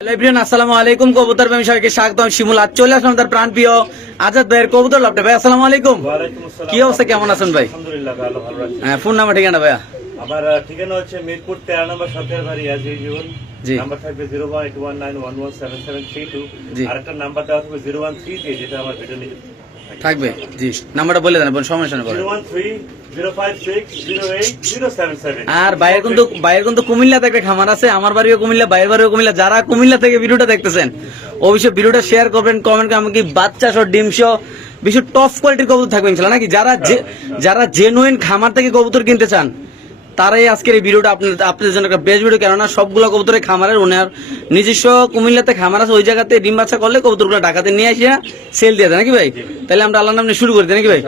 Hello everyone, আসসালামু আলাইকুম। কবুতর প্রেমী সবাইকে স্বাগতম। শিমুল আজ চলে আসলাম তার প্রাণ প্রিয় আজাদ ভাইয়ের কবুতর লাভটা। ভাই আসসালামু আলাইকুম। কি অবস্থা, কেমন আছেন ভাই? আলহামদুলিল্লাহ ভালো আছি। হ্যাঁ, ফোন নাম্বার ঠিকানা ভাইয়া? আমার ঠিকানা হচ্ছে মিরপুর 13 নম্বর সরকার বাড়ি অ্যাজ ইউজুয়াল। জি। নাম্বার থাকবে 08119117772। জি। আরেকটা নাম্বার দেওয়া থাকবে 013 যেটা আমার ভিডিও নিচে থাকবে। জি, নাম্বারটা বলে দেন, সমস্যা নেই। 01305608077। আর বাইরের কিন্তু কুমিল্লাতে একটা খামার আছে, আমার বাড়িও কুমিল্লা, বাইরের বাড়িও কুমিল্লা। যারা কুমিল্লা থেকে ভিডিওটা দেখতেছেন অবশ্যই ভিডিওটা শেয়ার করবেন, কমেন্ট করে আমাকে বাচ্চা সহ ডিম সহ বেশি টপ কোয়ালিটির কবুতর থাকবে ইনশাআল্লাহ নাকি? যারা জেনুইন খামার থেকে কবুতর কিনতে চান তারাই আজকের এই ভিডিওটা আপনাদের জন্য একটা বেস্ট ভিডিও। কেননা সবগুলো কবুতরের খামারের ওনার নিজস্ব কুমিল্লাতে খামার আছে, ওই জায়গাতে ডিম বাচ্চা করলে কবুতরগুলো ঢাকাতে নিয়ে আসিয়া সেল দিয়ে দেয় নাকি ভাই? তাহলে আমরা আল্লাহর নামে শুরু করে দিই নাকি ভাই?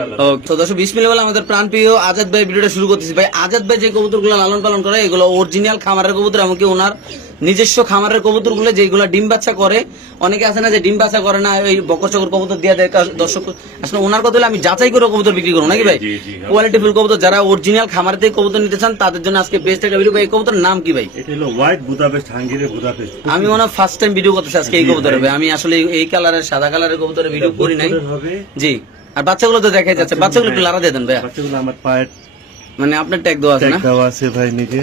তো দর্শক বিসমিল্লাহ বলে আমাদের প্রাণ প্রিয় আজাদ ভাই ভিডিওটা শুরু করতেছি। ভাই আজাদ ভাই যে কবুতরগুলো লালন পালন করে এগুলো অরিজিনাল খামারের কবুতর, এমনকি ওনার নিজস্ব খামারের কবুতরগুলো যেগুলো ডিম বাচ্চা করে। অনেকে আছে না যে ডিম বাচ্চা করে না, এই বকর চকর কবুতর দিয়ে দেয় দর্শক। আসলে ওনার কথা হলে আমি যাচাই করে কবুতর বিক্রি করবো নাকি ভাই? কোয়ালিটি ফুল কবুতর যারা অরিজিনাল খামার থেকে কবুতর নিতে চান তাদের জন্য আজকে বেস্ট একটা ভিডিও। ভাই এই কবুতর নাম কি ভাই? এটা হলো হোয়াইট বুদাপেস্ট, হাঙ্গেরির বুদাপেস্ট। আমি মনে হয় ফার্স্ট টাইম ভিডিও করতেছি আজকে এই কবুতর হবে। আমি আসলে এই কালারের সাদা কালারের কবুতরের ভিডিও করি নাই। জি। আর বাচ্চাগুলো তো দেখাই যাচ্ছে, বাচ্চাগুলো একটু লারা দিয়ে দেন ভাইয়া। বাচ্চাগুলো আমার পায়ের মানে আপনার ট্যাগ দেওয়া আছে না? ট্যাগ দেওয়া আছে ভাই নিজে।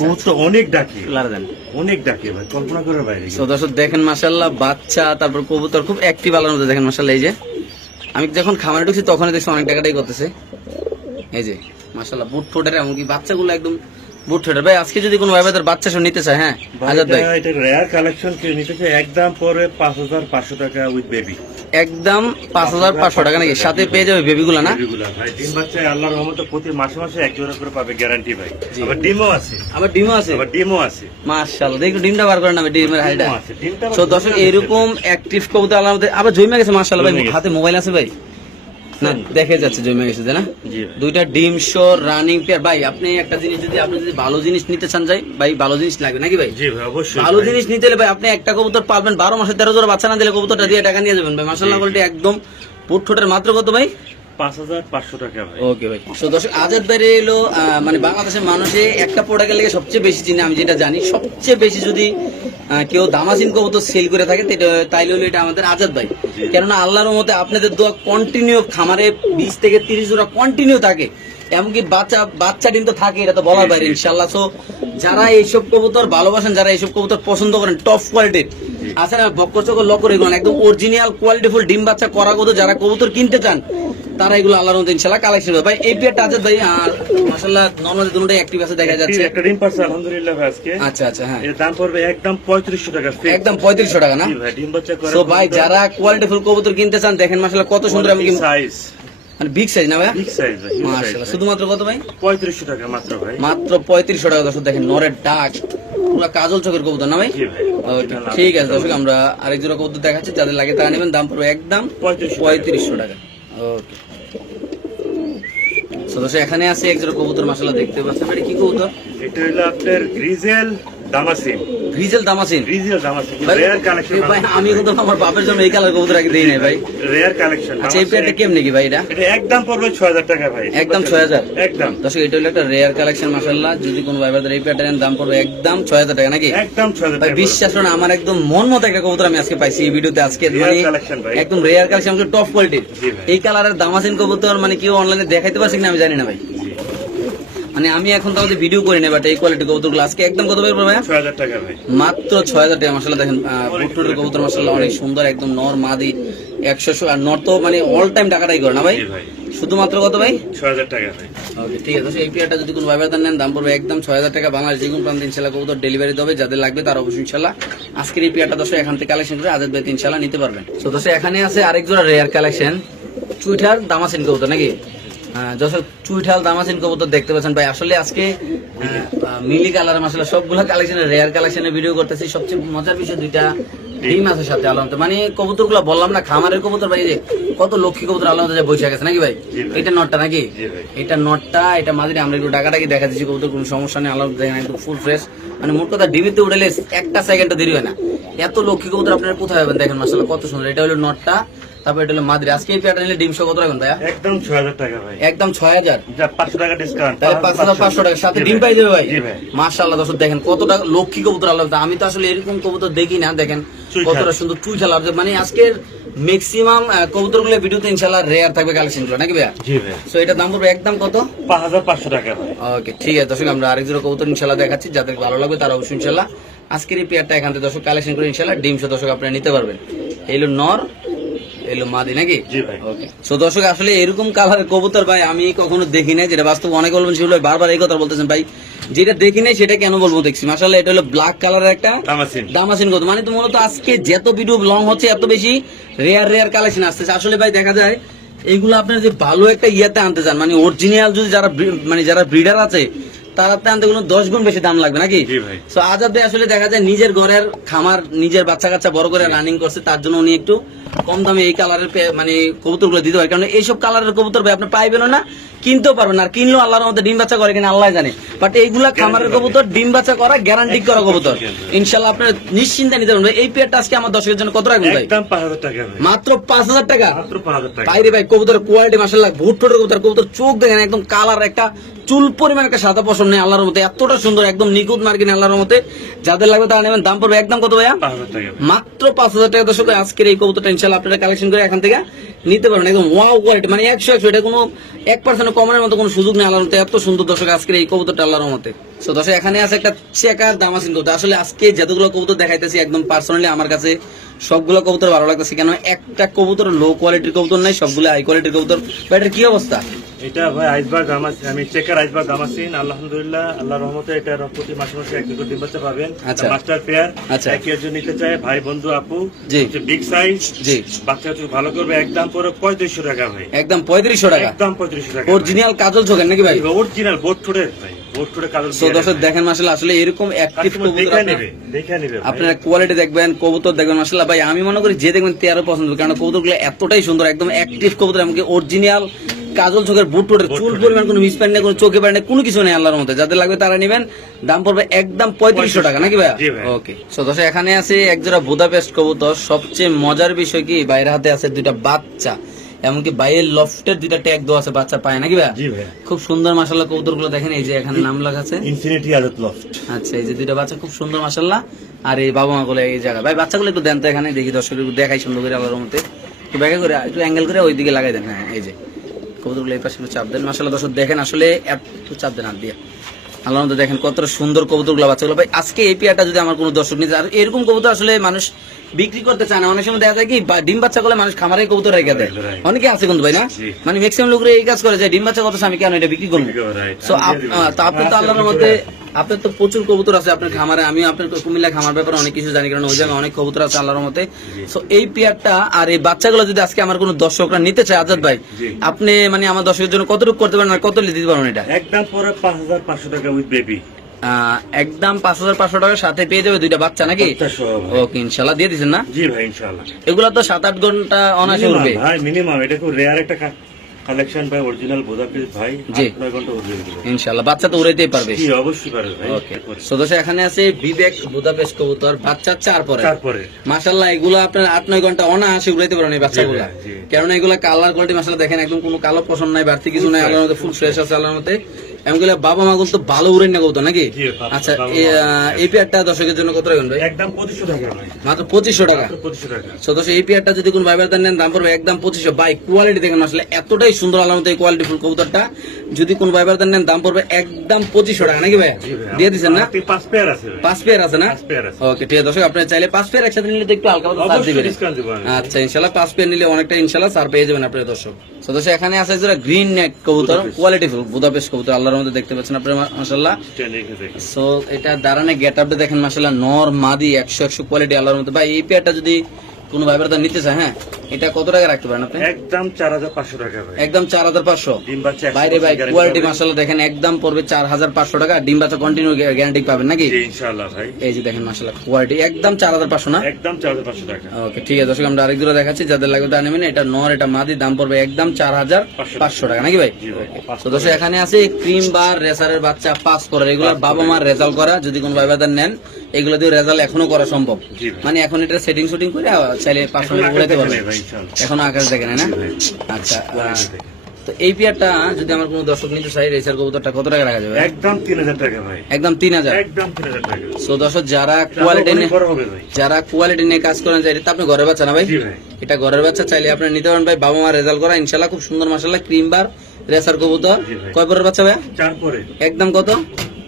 কবুতর অনেক ডাকে, লারা দেন। অনেক ডাকে ভাই, কল্পনা করার বাইরে। তো দর্শক দেখেন মাশাআল্লাহ বাচ্চা, তারপর কবুতর খুব অ্যাক্টিভ আলার মধ্যে দেখেন মাশাআল্লাহ। এই যে আমি যখন খামারে ঢুকছি তখনই দেখছি অনেক টাকাটাই করতেছে। এই যে মাশাআল্লাহ বুট ঠোঁটের, এমনকি বাচ্চাগুলো একদম বুট ঠোঁটের। ভাই আজকে যদি কোনো ভাই ভাইদের বাচ্চা সব নিতে চায়, হ্যাঁ আজাদ ভাই এটা রেয়ার কালেকশন কেউ নিতে চায় একদম পরে 5500 টাকা উইথ বেবি। একদম 5500 টাকা নাকি? সাথে পেয়ে যাবে বেবিগুলো না? বেবিগুলো ভাই ডিম বাচ্চা আল্লাহর রহমতে প্রতি মাসে মাসে এক জোড়া করে পাবে, গ্যারান্টি ভাই। আবার ডিমও আছে, আবার ডিমও আছে। মাশাআল্লাহ, দেখো ডিমটা বার করে না ডিমের হাইটা। তো দর্শক এরকম অ্যাক্টিভ কবুতর আল্লাহর মধ্যে আবার জমে গেছে মাশাআল্লাহ। ভাই হাতে মোবাইল আছে ভাই? না দেখে যাচ্ছে জমে গেছে না? দুইটা ডিম শো রানিং পেয়ার। ভাই আপনি একটা জিনিস আপনি যদি ভালো জিনিস নিতে চান যাই ভাই, ভালো জিনিস লাগবে নাকি ভাই? জি ভাই অবশ্যই। ভালো জিনিস নিতে হলে ভাই আপনি একটা কবুতর পাবেন 12 মাসে 13 জোড়া বাচ্চা না দিলে কবুতরটা দিয়ে টাকা নিয়ে যাবেন ভাই। মাশাআল্লাহ কোয়ালিটি একদম পুট ঠোঁটের। মাত্র কত ভাই? 5500 টাকা ভাই। ওকে ভাই। তো দর্শক আজাদ ভাই এলো মানে বাংলাদেশের মানুষে একটা প্রোডাক্টের লেগে সবচেয়ে বেশি চিনে, আমি যেটা জানি সবচেয়ে বেশি যদি কেউ দামাসিন কবুতর সেল করে থাকে তাইলে হলো এটা আমাদের আজাদ ভাই। কেননা আল্লাহর মতে আপনাদের দোয়া কন্টিনিউ খামারে 20 থেকে 30 জোড়া কন্টিনিউ থাকে, এমনকি বাচ্চা ডিম তো থাকে, এটা তো বলার বাইরে ইনশাআল্লাহ। সো যারা এইসব কবুতর ভালোবাসেন, যারা এইসব কবুতর পছন্দ করেন টপ কোয়ালিটির আছে না, বক্কর চকর লকর এগুলো একদম অরিজিনাল কোয়ালিটিফুল ডিম বাচ্চা করা কবুতর যারা কবুতর কিনতে চান তারা এগুলো আল্লাহর মধ্যে ইনশাআল্লাহ কালেকশন হবে ভাই। এই পেয়ারটা আজাদ ভাই আর মাশাআল্লাহ নরমালি দুটোই অ্যাক্টিভ আছে দেখা যাচ্ছে। একটা ডিম পারছে আলহামদুলিল্লাহ ভাই আজকে। আচ্ছা আচ্ছা, হ্যাঁ এর দাম পড়বে একদম 3500 টাকা। একদম 3500 টাকা না? জি ভাই ডিম বাচ্চা করে। সো ভাই যারা কোয়ালিটিফুল কবুতর কিনতে চান দেখেন মাশাআল্লাহ কত সুন্দর, আমি সাইজ মানে বিগ সাইজ না ভাই? বিগ সাইজ ভাই, মাশাআল্লাহ। শুধুমাত্র কত ভাই? 3500 টাকা মাত্র ভাই। মাত্র 3500 টাকা। দর্শক দেখেন নরের ডাক পুরো কাজল চোখের কবুতর না ভাই? জি ভাই। ওকে ঠিক আছে দর্শক, আমরা আরেক জোড়া কবুতর দেখাচ্ছি, যাদের লাগে তারা নেবেন। দাম পড়বে একদম 3500 টাকা। ওকে সদস্য এখানে আছে এক জোড়া কবুতর মাশাআল্লাহ দেখতে পাচ্ছেন। এটা কি কবুতর? এটা হলো আপনার grizzle দামাসিন। Grizzle দামাসিন। Grizzle দামাসিন rare collection ভাই। আমি কিন্তু আমার বাপের জন্য এই কালার কবুতর আগে দেই নাই ভাই। Rare collection. আচ্ছা এই পেয়ারটা কেমন নাকি ভাই? এটা একদম পড়বে 6000 টাকা ভাই। একদম 6000 একদম। দর্শক এটা হলো একটা রেয়ার কালেকশন মাশাআল্লাহ। যদি কোনো ভাইবারদের এই পেয়ারটা নেন দাম পড়বে একদম 6000 টাকা নাকি? একদম 6000 ভাই টাকা। বিশ্বাস করুন আমার একদম মন মতো একটা কবুতর আমি আজকে পাইছি এই ভিডিওতে। আজকে মানে ভাই। একদম রেয়ার কালেকশন, টপ কোয়ালিটির জি ভাই। এই কালারের দামাসিন কবুতর মানে কেউ অনলাইনে দেখাইতে পারছে কিনা আমি জানি না ভাই। মানে আমি এখন তাও ভিডিও করি না, বাট এই কোয়ালিটি কবুতরগুলো আজকে একদম কত ভাই পড়বে? 6000 টাকা ভাই। মাত্র 6000 টাকা। মাশাআল্লাহ দেখেন বুটটুটের কবুতর মাশাআল্লাহ অনেক সুন্দর, একদম নর মাদি 100 আর নর তো মানে অল টাইম টাকাটাই করে না ভাই? শুধুমাত্র কত ভাই? 6000 টাকা ভাই। ওকে ঠিক আছে। এই পেয়ারটা যদি কোনো ভাইবার নেন দাম পড়বে একদম 6000 টাকা। বাংলাদেশ যে কোনো প্রান্তে ইনশাআল্লাহ কবুতর ডেলিভারি দেবে, যাদের লাগবে তারা অবশ্যই ইনশাআল্লাহ আজকের এই পেয়ারটা দর্শক এখান থেকে কালেকশন করে আজাদ ভাই ইনশাআল্লাহ নিতে পারবেন। তো দর্শক এখানে আছে আরেক জোড়া রেয়ার কালেকশন চুইঠার দামাসিন কবুতর নাকি? যশোর চুইঠাল দামাসিন কবুতর দেখতে পাচ্ছেন ভাই। আসলে আজকে মিলি কালার মাশাআল্লাহ সবগুলা কালেকশনের রেয়ার কালেকশনের ভিডিও করতেছি। সবচেয়ে মজার বিষয় দুইটা ডিম আছে সাথে আলহামদুলিল্লাহ। মানে কবুতরগুলো বললাম না খামারের কবুতর ভাই, যে কত লক্ষ্মী কবুতর আলহামদুলিল্লাহ বসে গেছে নাকি ভাই? এটা নটটা নাকি? এটা নটটা, এটা মাঝে আমরা একটু ডাকাটাকি দেখা দিচ্ছি কবুতর, কোনো সমস্যা নেই আলহামদুলিল্লাহ একদম ফুল ফ্রেশ। মানে মোট কথা ডিবিতে উঠালে একটা সেকেন্ডও দেরি হয় না। এত লক্ষ্মী কবুতর আপনারা কোথায় পাবেন? দেখেন মাশাআল্লাহ কত সুন্দর। এটা হলো নটটা, তারপর এটা হলো মাদি। আজকে এই পেয়ারটা নিলে ডিম সহ কত রাখবেন ভাইয়া? একদম 6000 টাকা ভাই। একদম 6000, যা 500 টাকা ডিসকাউন্ট। তাহলে 5500 টাকা সাথে জি ডিম ভাই। পাই যাবে ভাই। জি ভাই। মাশাআল্লাহ দর্শক দেখেন কতটা লক্ষ্মী কবুতর আল্লাহ। আমি তো আসলে এরকম কবুতর দেখি না, দেখেন চুই কতটা খেলা। সুন্দর চুই খেলা। মানে আজকের ম্যাক্সিমাম কবুতরগুলো ভিডিওতে ইনশাআল্লাহ রেয়ার থাকবে কালেকশন গুলো, নাকি ভাইয়া? জি ভাই। সো এটা দাম পড়বে একদম কত? 5500 টাকা ভাই। ওকে ঠিক আছে দর্শক, আমরা আরেক জোড়া কবুতর ইনশাআল্লাহ দেখাচ্ছি, যাদের ভালো লাগবে তারা অবশ্যই ইনশাআল্লাহ আজকের এই পেয়ারটা এখান থেকে দর্শক কালেকশন করে ইনশাআল্লাহ ডিম সহ দর্শক আপনারা নিতে পারবেন। এইলো নর, এলো মাদি, নাকি? জি ভাই। ওকে সো দর্শক আসলে এরকম কালারের কবুতর ভাই আমি কখনো দেখি নাই, যেটা বাস্তব অনেক বলবেন সেগুলো বারবার এই কথা বলতেছেন ভাই, যেটা দেখি নাই সেটা কেন বলবো দেখছি। মাশাআল্লাহ এটা হলো ব্ল্যাক কালারের একটা দামাসিন। দামাসিন কত, মানে তো মূলত আজকে যত ভিডিও লং হচ্ছে এত বেশি রেয়ার কালেকশন আসতেছে। আসলে ভাই দেখা যায় এইগুলো আপনার যে ভালো একটা ইয়াতে আনতে চান, মানে অরিজিনাল যদি যারা ব্রিডার আছে তারাতে আনতে কোনো 10 গুণ বেশি দাম লাগবে, নাকি? জি ভাই। সো আজাদ ভাই আসলে দেখা যায় নিজের ঘরের খামার, নিজের বাচ্চা কাচ্চা বড় করে রানিং করছে, তার জন্য উনি একটু কম দামে এই কালারের মানে কবুতরগুলো দিতে পারে। কারণ এইসব কালারের কবুতর ভাই আপনি পাইবেন না, কিনতেও পারবেন না। আর কিনলেও আল্লাহর মধ্যে ডিম বাচ্চা করে কিনা আল্লাহ জানে। বাট এইগুলা খামারের কবুতর, ডিম বাচ্চা করা গ্যারান্টি করা কবুতর, ইনশাআল্লাহ আপনার নিশ্চিন্তে নিতে পারবেন। এই পেয়ারটা আজকে আমার দর্শকের জন্য কত রাখবেন ভাই? একদম 5000 টাকা ভাই। মাত্র 5000 টাকা। মাত্র 5000 টাকা। বাইরে ভাই কবুতরের কোয়ালিটি মাশাআল্লাহ, ভুট ঠোঁটের কবুতর চোখ দেখেন একদম কালার, একটা চুল পরিমাণ একটা সাদা পশম নেই আল্লাহর মধ্যে, এতটা সুন্দর একদম নিখুঁত মার্কিন আল্লাহর মধ্যে। যাদের লাগবে তারা নেবেন। দাম পড়বে একদম কত ভাইয়া? 5000 টাকা ভাই। মাত্র 5000 টাকা দর্শক। আজকের এই কবুতরটা ইনশাআল্লাহ আপনারা কালেকশন করে এখান থেকে নিতে পারবেন। একদম ওয়াও কোয়ালিটি, মানে 100 এটা কোনো 1% কমের মতো কোনো সুযোগ নেই আল্লাহর মধ্যে। এত সুন্দর দর্শক আজকের এই কবুতরটা আল্লাহর মধ্যে। সো দর্শক এখানে আছে একটা চেকার দামাসিন কবুতর। আসলে আজকে যতগুলো কবুতর দেখাইতেছি একদম পার্সোনালি আমার কাছে সবগুলো কবুতর ভালো লাগতেছে। কেন একটা কবুতর লো কোয়ালিটির কবুতর নাই, সবগুলো হাই কোয়ালিটির কবুতর। ভাই এটার কি অবস্থা? এটা ভাই আইসবার্গ দামাসিন, আমি চেকার আইসবার্গ দামাসিন। আলহামদুলিল্লাহ আল্লাহর রহমতে এটা প্রতি মাসে মাসে 1 ডিম বাচ্চা পাবেন। আচ্ছা। Master pair. আচ্ছা। একই জন নিতে চায় ভাই বন্ধু আপু। জি। Big size. জি। বাচ্চা একটু ভালো করবে, একদম পুরো 3500 টাকা ভাই। একদম 3500 টাকা। একদম 3500 টাকা। অরিজিনাল কাজল চোখের, নাকি ভাই? অরিজিনাল বোট ঠোঁটের ভাই, বোট ঠোঁটের কাজল। সো দর্শক দেখেন মাশাআল্লাহ আসলে এরকম অ্যাক্টিভ কবুতর দেখে নেবে ভাই। আপনারা কোয়ালিটি দেখবেন, কবুতর দেখবেন মাশাআল্লাহ ভাই। আমি মনে করি যে দেখবেন তেরো পছন্দ হবে, কারণ কবুতরগুলো এতটাই সুন্দর, একদম অ্যাক্টিভ কবুতর, এমনকি অরিজিনাল কাজল চোখের বুট টোটের চুল পরিমাণ কোনো মিস প্যান্ট নেই, কোনো চোখে প্যান্ট নেই, কোনো কিছু নেই আল্লাহর মধ্যে। যাদের লাগবে তারা নেবেন। দাম পড়বে একদম 3500 টাকা, নাকি ভাই? জি ভাই। ওকে সো দর্শক এখানে আছে একজোড়া বুদাপেস্ট কবুতর। সবচেয়ে মজার বিষয় কি, বাইরের হাতে আছে দুইটা বাচ্চা, এমনকি বাইরের লফটের দুইটা ট্যাগ দেওয়া আছে, বাচ্চা পায়, নাকি ভাই? জি ভাই। খুব সুন্দর মাশাআল্লাহ কবুতরগুলো দেখেন, এই যে এখানে নাম লেখা আছে ইনফিনিটি আদত লফট। আচ্ছা এই যে দুইটা বাচ্চা খুব সুন্দর মাশাআল্লাহ। আর এই বাবা মা গুলো এই জায়গা ভাই, বাচ্চাগুলো একটু দেন তো এখানে, দেখি দর্শক একটু দেখাই সুন্দর করে আল্লাহর মধ্যে। একটু ব্যাগে করে একটু অ্যাঙ্গেল করে ওইদিকে লাগাই দেন। হ্যাঁ এই যে কবুতরগুলো এই পাশে একটু চাপ দেন মাশাআল্লাহ দর্শক দেখেন, আসলে একটু চাপ দেন হাত দিয়ে আল্লাহর মধ্যে। দেখেন কতটা সুন্দর কবুতরগুলো বাচ্চাগুলো ভাই। আজকে এই পেয়ারটা যদি আমার কোনো দর্শক নিতে, আর এরকম কবুতর আসলে মানুষ বিক্রি করতে চায় না। অনেক সময় দেখা যায় কি ডিম বাচ্চা করলে মানুষ খামারে কবুতর রেখে দেয়, অনেকে আছে কিন্তু ভাই, না? জি। মানে ম্যাক্সিমাম লোকরা এই কাজ করে যে ডিম বাচ্চা করতেছে আমি কেন এটা বিক্রি করবো। সো আপনি তো আল্লাহর মধ্যে আপনার তো প্রচুর কবুতর আছে আপনার খামারে। আমি আপনার কুমিল্লা খামার ব্যাপারে অনেক কিছু জানি, কারণ ওই জায়গায় অনেক কবুতর আছে আল্লাহর মধ্যে। সো এই পেয়ারটা আর এই বাচ্চাগুলো যদি আজকে আমার কোনো দর্শকরা নিতে চায় আজাদ ভাই, জি। আপনি মানে আমার দর্শকের জন্য কতটুকু করতে পারেন আর কত দিতে পারেন এটা? একদম পুরো 5500 টাকা উইথ বেবি। একদম 5500 টাকার সাথে পেয়ে যাবে দুইটা বাচ্চা, নাকি? বাচ্চা সহ ভাই। ওকে ইনশাআল্লাহ দিয়ে দিচ্ছেন না? জি ভাই ইনশাআল্লাহ। এগুলা তো 7-8 ঘন্টা অনায়াসে Minimum উঠবে ভাই, মিনিমাম। এটা খুব রেয়ার একটা কালেকশন ভাই, অরিজিনাল বোদাপেস্ট ভাই। জি। 8-9 ঘন্টা উঠবে এগুলো। ইনশাআল্লাহ। বাচ্চা তো উড়াইতেই পারবে। জি অবশ্যই পারবে ভাই। ওকে সদস্য এখানে আছে বিবেক বুদাপেস্ট কবুতর, বাচ্চা 4 পরে। তারপরে মাশাআল্লাহ এগুলো আপনার 8-9 ঘন্টা অনায়াসে উড়াইতে পারেন এই বাচ্চাগুলো। জি, জি। কারণ এগুলা কালার কোয়ালিটি মাশাআল্লাহ দেখেন, একদম কোনো কালো পছন্দ নাই, বাড়তি কিছু নাই, আল্লাহর মধ্যে ফুল ফ্রেশ আছে আল্লাহর মধ্যে। এমনগুলো বাবা মা তো ভালো উড়েন না কবুতর, নাকি? জি, বাবা- আচ্ছা বাবা এই পেয়ারটা দর্শকের জন্য কত রাখবেন ভাই? একদম 2500 টাকা ভাই। মাত্র 2500 টাকা। মাত্র 2500 টাকা। সদস্য এই পেয়ারটা যদি কোন ভাইবার নেন দাম পড়বে একদম 2500। বাই কোয়ালিটি দেখেন আসলে এতটাই সুন্দর আল্লাহর মধ্যে এই কোয়ালিটি ফুল কবুতরটা, যদি কোন ভাইবার নেন দাম পড়বে একদম 2500 টাকা, নাকি ভাই? জি ভাই। দিয়ে দিচ্ছেন না? 5 পেয়ার আছে ভাই। 5 পেয়ার আছে না? 5 পেয়ার আছে। ওকে ঠিক আছে দর্শক, আপনারা চাইলে 5 পেয়ার একসাথে নিলে তো একটু হালকা পাতলা ছাড় অবশ্যই দিবেন। ডিসকাউন্ট দেব আমি। আচ্ছা ইনশাআল্লাহ 5 পেয়ার নিলে অনেকটা ইনশাআল্লাহ ছাড় পেয়ে যাবেন আপনারা দর্শক। সদস্য এখানে আছে যারা গ্রিন নেক কবুতর, কোয়ালিটি ফুল বুদাপেস্ট কবুতর আল্লাহর মধ্যে দেখতে পাচ্ছেন আপনারা মাশাআল্লাহ। স্ট্যান্ড রেখে দেখেন। সো এটা দাঁড়ানে গেটআপটা দেখেন মাশাআল্লাহ, নর মাদি 100 কোয়ালিটি আল্লাহর মধ্যে। ভাই এই পেয়ারটা যদি কোনো ভাইবার নিতে চায়, হ্যাঁ এটা কত টাকা রাখতে পারেন আপনি? একদম 4500 টাকা ভাই। একদম 4500। ডিম বাচ্চা 100% বাইরে ভাই guarantee কোয়ালিটি পাবেন। মাশাআল্লাহ দেখেন একদম পড়বে 4500 টাকা। ডিম বাচ্চা কন্টিনিউ গ্যারান্টি পাবেন, নাকি? জি ইনশাআল্লাহ ভাই। এই যে দেখেন মাশাআল্লাহ কোয়ালিটি একদম 4500 না? একদম 4500 টাকা। ওকে ঠিক আছে দর্শক, আমরা আরেক দুটো দেখাচ্ছি, যাদের লাগবে তারা নেবেন। এটা নর এটা মাদি, দাম পড়বে একদম 4500 টাকা, নাকি ভাই? জি ভাই। তো দর্শক এখানে আছে ক্রিম বার রেসারের বাচ্চা 5 করার, এগুলো বাবা মার রেজাল্ট করা, যদি কোন ভাই বাজার নেন এগুলো দিয়ে রেজাল্ট এখনো করা সম্ভব। জি ভাই। মানে এখন এটা সেটিং শুটিং করে চাইলে 500 টাকা উড়াইতে পারবে। ভাই ইনশাআল্লাহ। এখনো আকাশ দেখে না? জি ভাই। আচ্ছা তো এই পেয়ারটা যদি আমার কোনো দর্শক নিতে চাই, রেসার কবুতরটা কত টাকা রাখা যাবে? একদম 3000 টাকা ভাই। একদম 3000। একদম 3000 টাকা। সো দর্শক যারা কোয়ালিটি অনেক নিয়ে বড় হবে ভাই। যারা কোয়ালিটি নিয়ে কাজ করেন যায়, এটা তো আপনি ঘরের বাচ্চা না ভাই? জি ভাই। এটা ঘরের বাচ্চা, চাইলে আপনি নিতে পারেন ভাই। বাবা মা রেজাল্ট করা ইনশাআল্লাহ খুব সুন্দর মাশাআল্লাহ ক্রিম বার রেসার কবুতর। জি ভাই। কয় পরের বাচ্চা ভাই? 4 পরে একদম কত?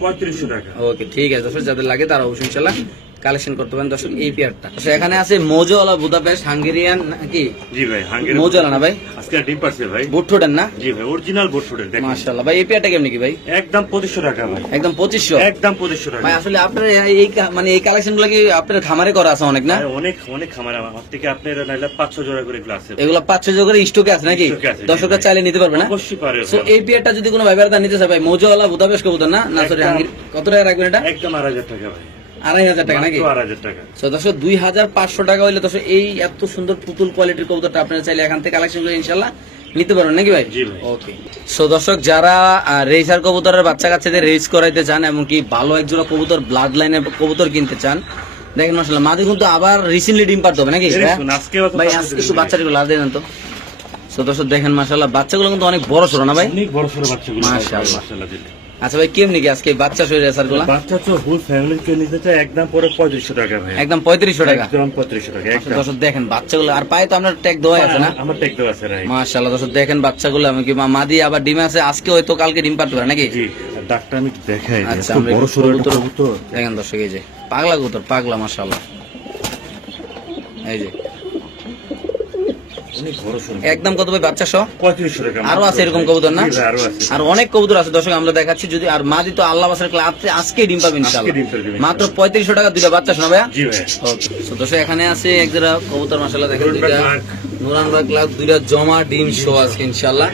3500 টাকা। ওকে ঠিক আছে দর্শক, যাদের লাগে তারা অবশ্যই ইনশাআল্লাহ কালেকশন করতে পারেন দর্শক এই পেয়ারটা। তো এখানে আছে মোজোওয়ালা বুদাপেস্ট হাঙ্গেরিয়ান নাকি? জি ভাই, হাঙ্গেরি মোজোওয়ালা না ভাই? আজকে ডিম পারছে ভাই। বুট ঠোঁটের না? জি ভাই, অরিজিনাল বোট ফুডের দেখেন। মাশাআল্লাহ ভাই, এই পেয়ারটা কেমন কি ভাই? একদম 2500 টাকা ভাই। একদম 2500? একদম 2500 টাকা। ভাই আসলে আপনার এই মানে এই কালেকশন গুলো কি আপনার খামারে করা আছে অনেক না? আর অনেক অনেক খামার আমার থেকে আপনার নাইলে 500 জোড়া করে এগুলো আছে। এগুলো 5-6 করে স্টকে আছে নাকি? স্টকে আছে, জি দর্শকরা ভাই। চাইলে নিতে পারবে না? অবশ্যই পারে সো ভাই। এই পেয়ারটা যদি কোনো ভাই বেড়াতে নিতে চায় ভাই, মোজোওয়ালা বুদাপেস্ট কবুতর না না সরি একদম। হাঙ্গেরি, কত টাকা রাখবেন এটা? একদম 2000 টাকা ভাই। 2500 টাকা নাকি? মাত্র 2000 টাকা। সো দর্শক 2500 টাকা হইলে দর্শক এই এত সুন্দর পুতুল কোয়ালিটির কবুতরটা আপনারা চাইলে এখান থেকে কালেকশন করে ইনশাআল্লাহ নিতে পারবেন নাকি ভাই? জি ভাই। ওকে। সো দর্শক যারা রেসার কবুতরের বাচ্চা কাচ্চাদের রেস করাইতে চান এবং কি ভালো এক জোড়া কবুতর ব্লাড লাইনের কবুতর কিনতে চান, দেখেন মাশাআল্লাহ মাদি কিন্তু আবার রিসেন্টলি ডিম পারতে হবে নাকি? এই ভাইয়া? দেখুন, আজকে আবার ভাই বাচ্চা আজকে দিলেন একটু ভাই। বাচ্চাটাকে লাল দিয়ে দেন তো। সো দর্শক দেখেন মাশাআল্লাহ বাচ্চাগুলো কিন্তু অনেক বড় ছোট না ভাই? অনেক বড় ছোট বাচ্চাগুলো ভাই, মাশাআল্লাহ। মাশাআল্লাহ দিলে। আচ্ছা ভাই কেমনি কি আজকে বাচ্চা শরীর রেসার গুলা? বাচ্চা তো ফুল ফ্যামিলি কে নিতে চায় একদম পরে 3500 টাকা ভাই। একদম 3500 টাকা। একদম 3500 টাকা একদম। দর্শক দেখেন বাচ্চাগুলো, আর পায়ে তো আপনার ট্যাগ দেওয়া আছে না? আমার টেক দেওয়া আছে রাইট। মাশাআল্লাহ দর্শক দেখেন বাচ্চাগুলো, আমি কি মাদি আবার ডিমে আছে, আজকে হয়তো কালকে ডিম পারতে পারে নাকি? জি, ডাক্তার আমি দেখাই দিই। আচ্ছা এত আমরা বড় একটু ছোট একটা কবুতর কবুতর। দেখেন দর্শক, এই যে পাগলা কবুতর, পাগলা মাশাআল্লাহ, এই যে অনেক বড় ছোট। একদম কত ভাই বাচ্চা সহ? 3500 টাকা। আরো আছে এরকম কবুতর না? জি ভাই, আরো আছে। আর অনেক কবুতর আছে দর্শক আমরা দেখাচ্ছি যদি। আর মাদি তো আল্লাহ বাসার আজকে ডিম পাবেন ইনশাআল্লাহ। আজকে ডিম পাবে মাত্র 3500 টাকা দুইটা বাচ্চা শোনা ভাইয়া? জি ভাই। ওকে। সো দর্শক এখানে আছে এক জোড়া কবুতর মাশাআল্লাহ দেখেন, নুরানবাগ দুইটা লাখ। নুরানবাগ লাখ, দুইটা জমা ডিম শো আজকে ইনশাআল্লাহ।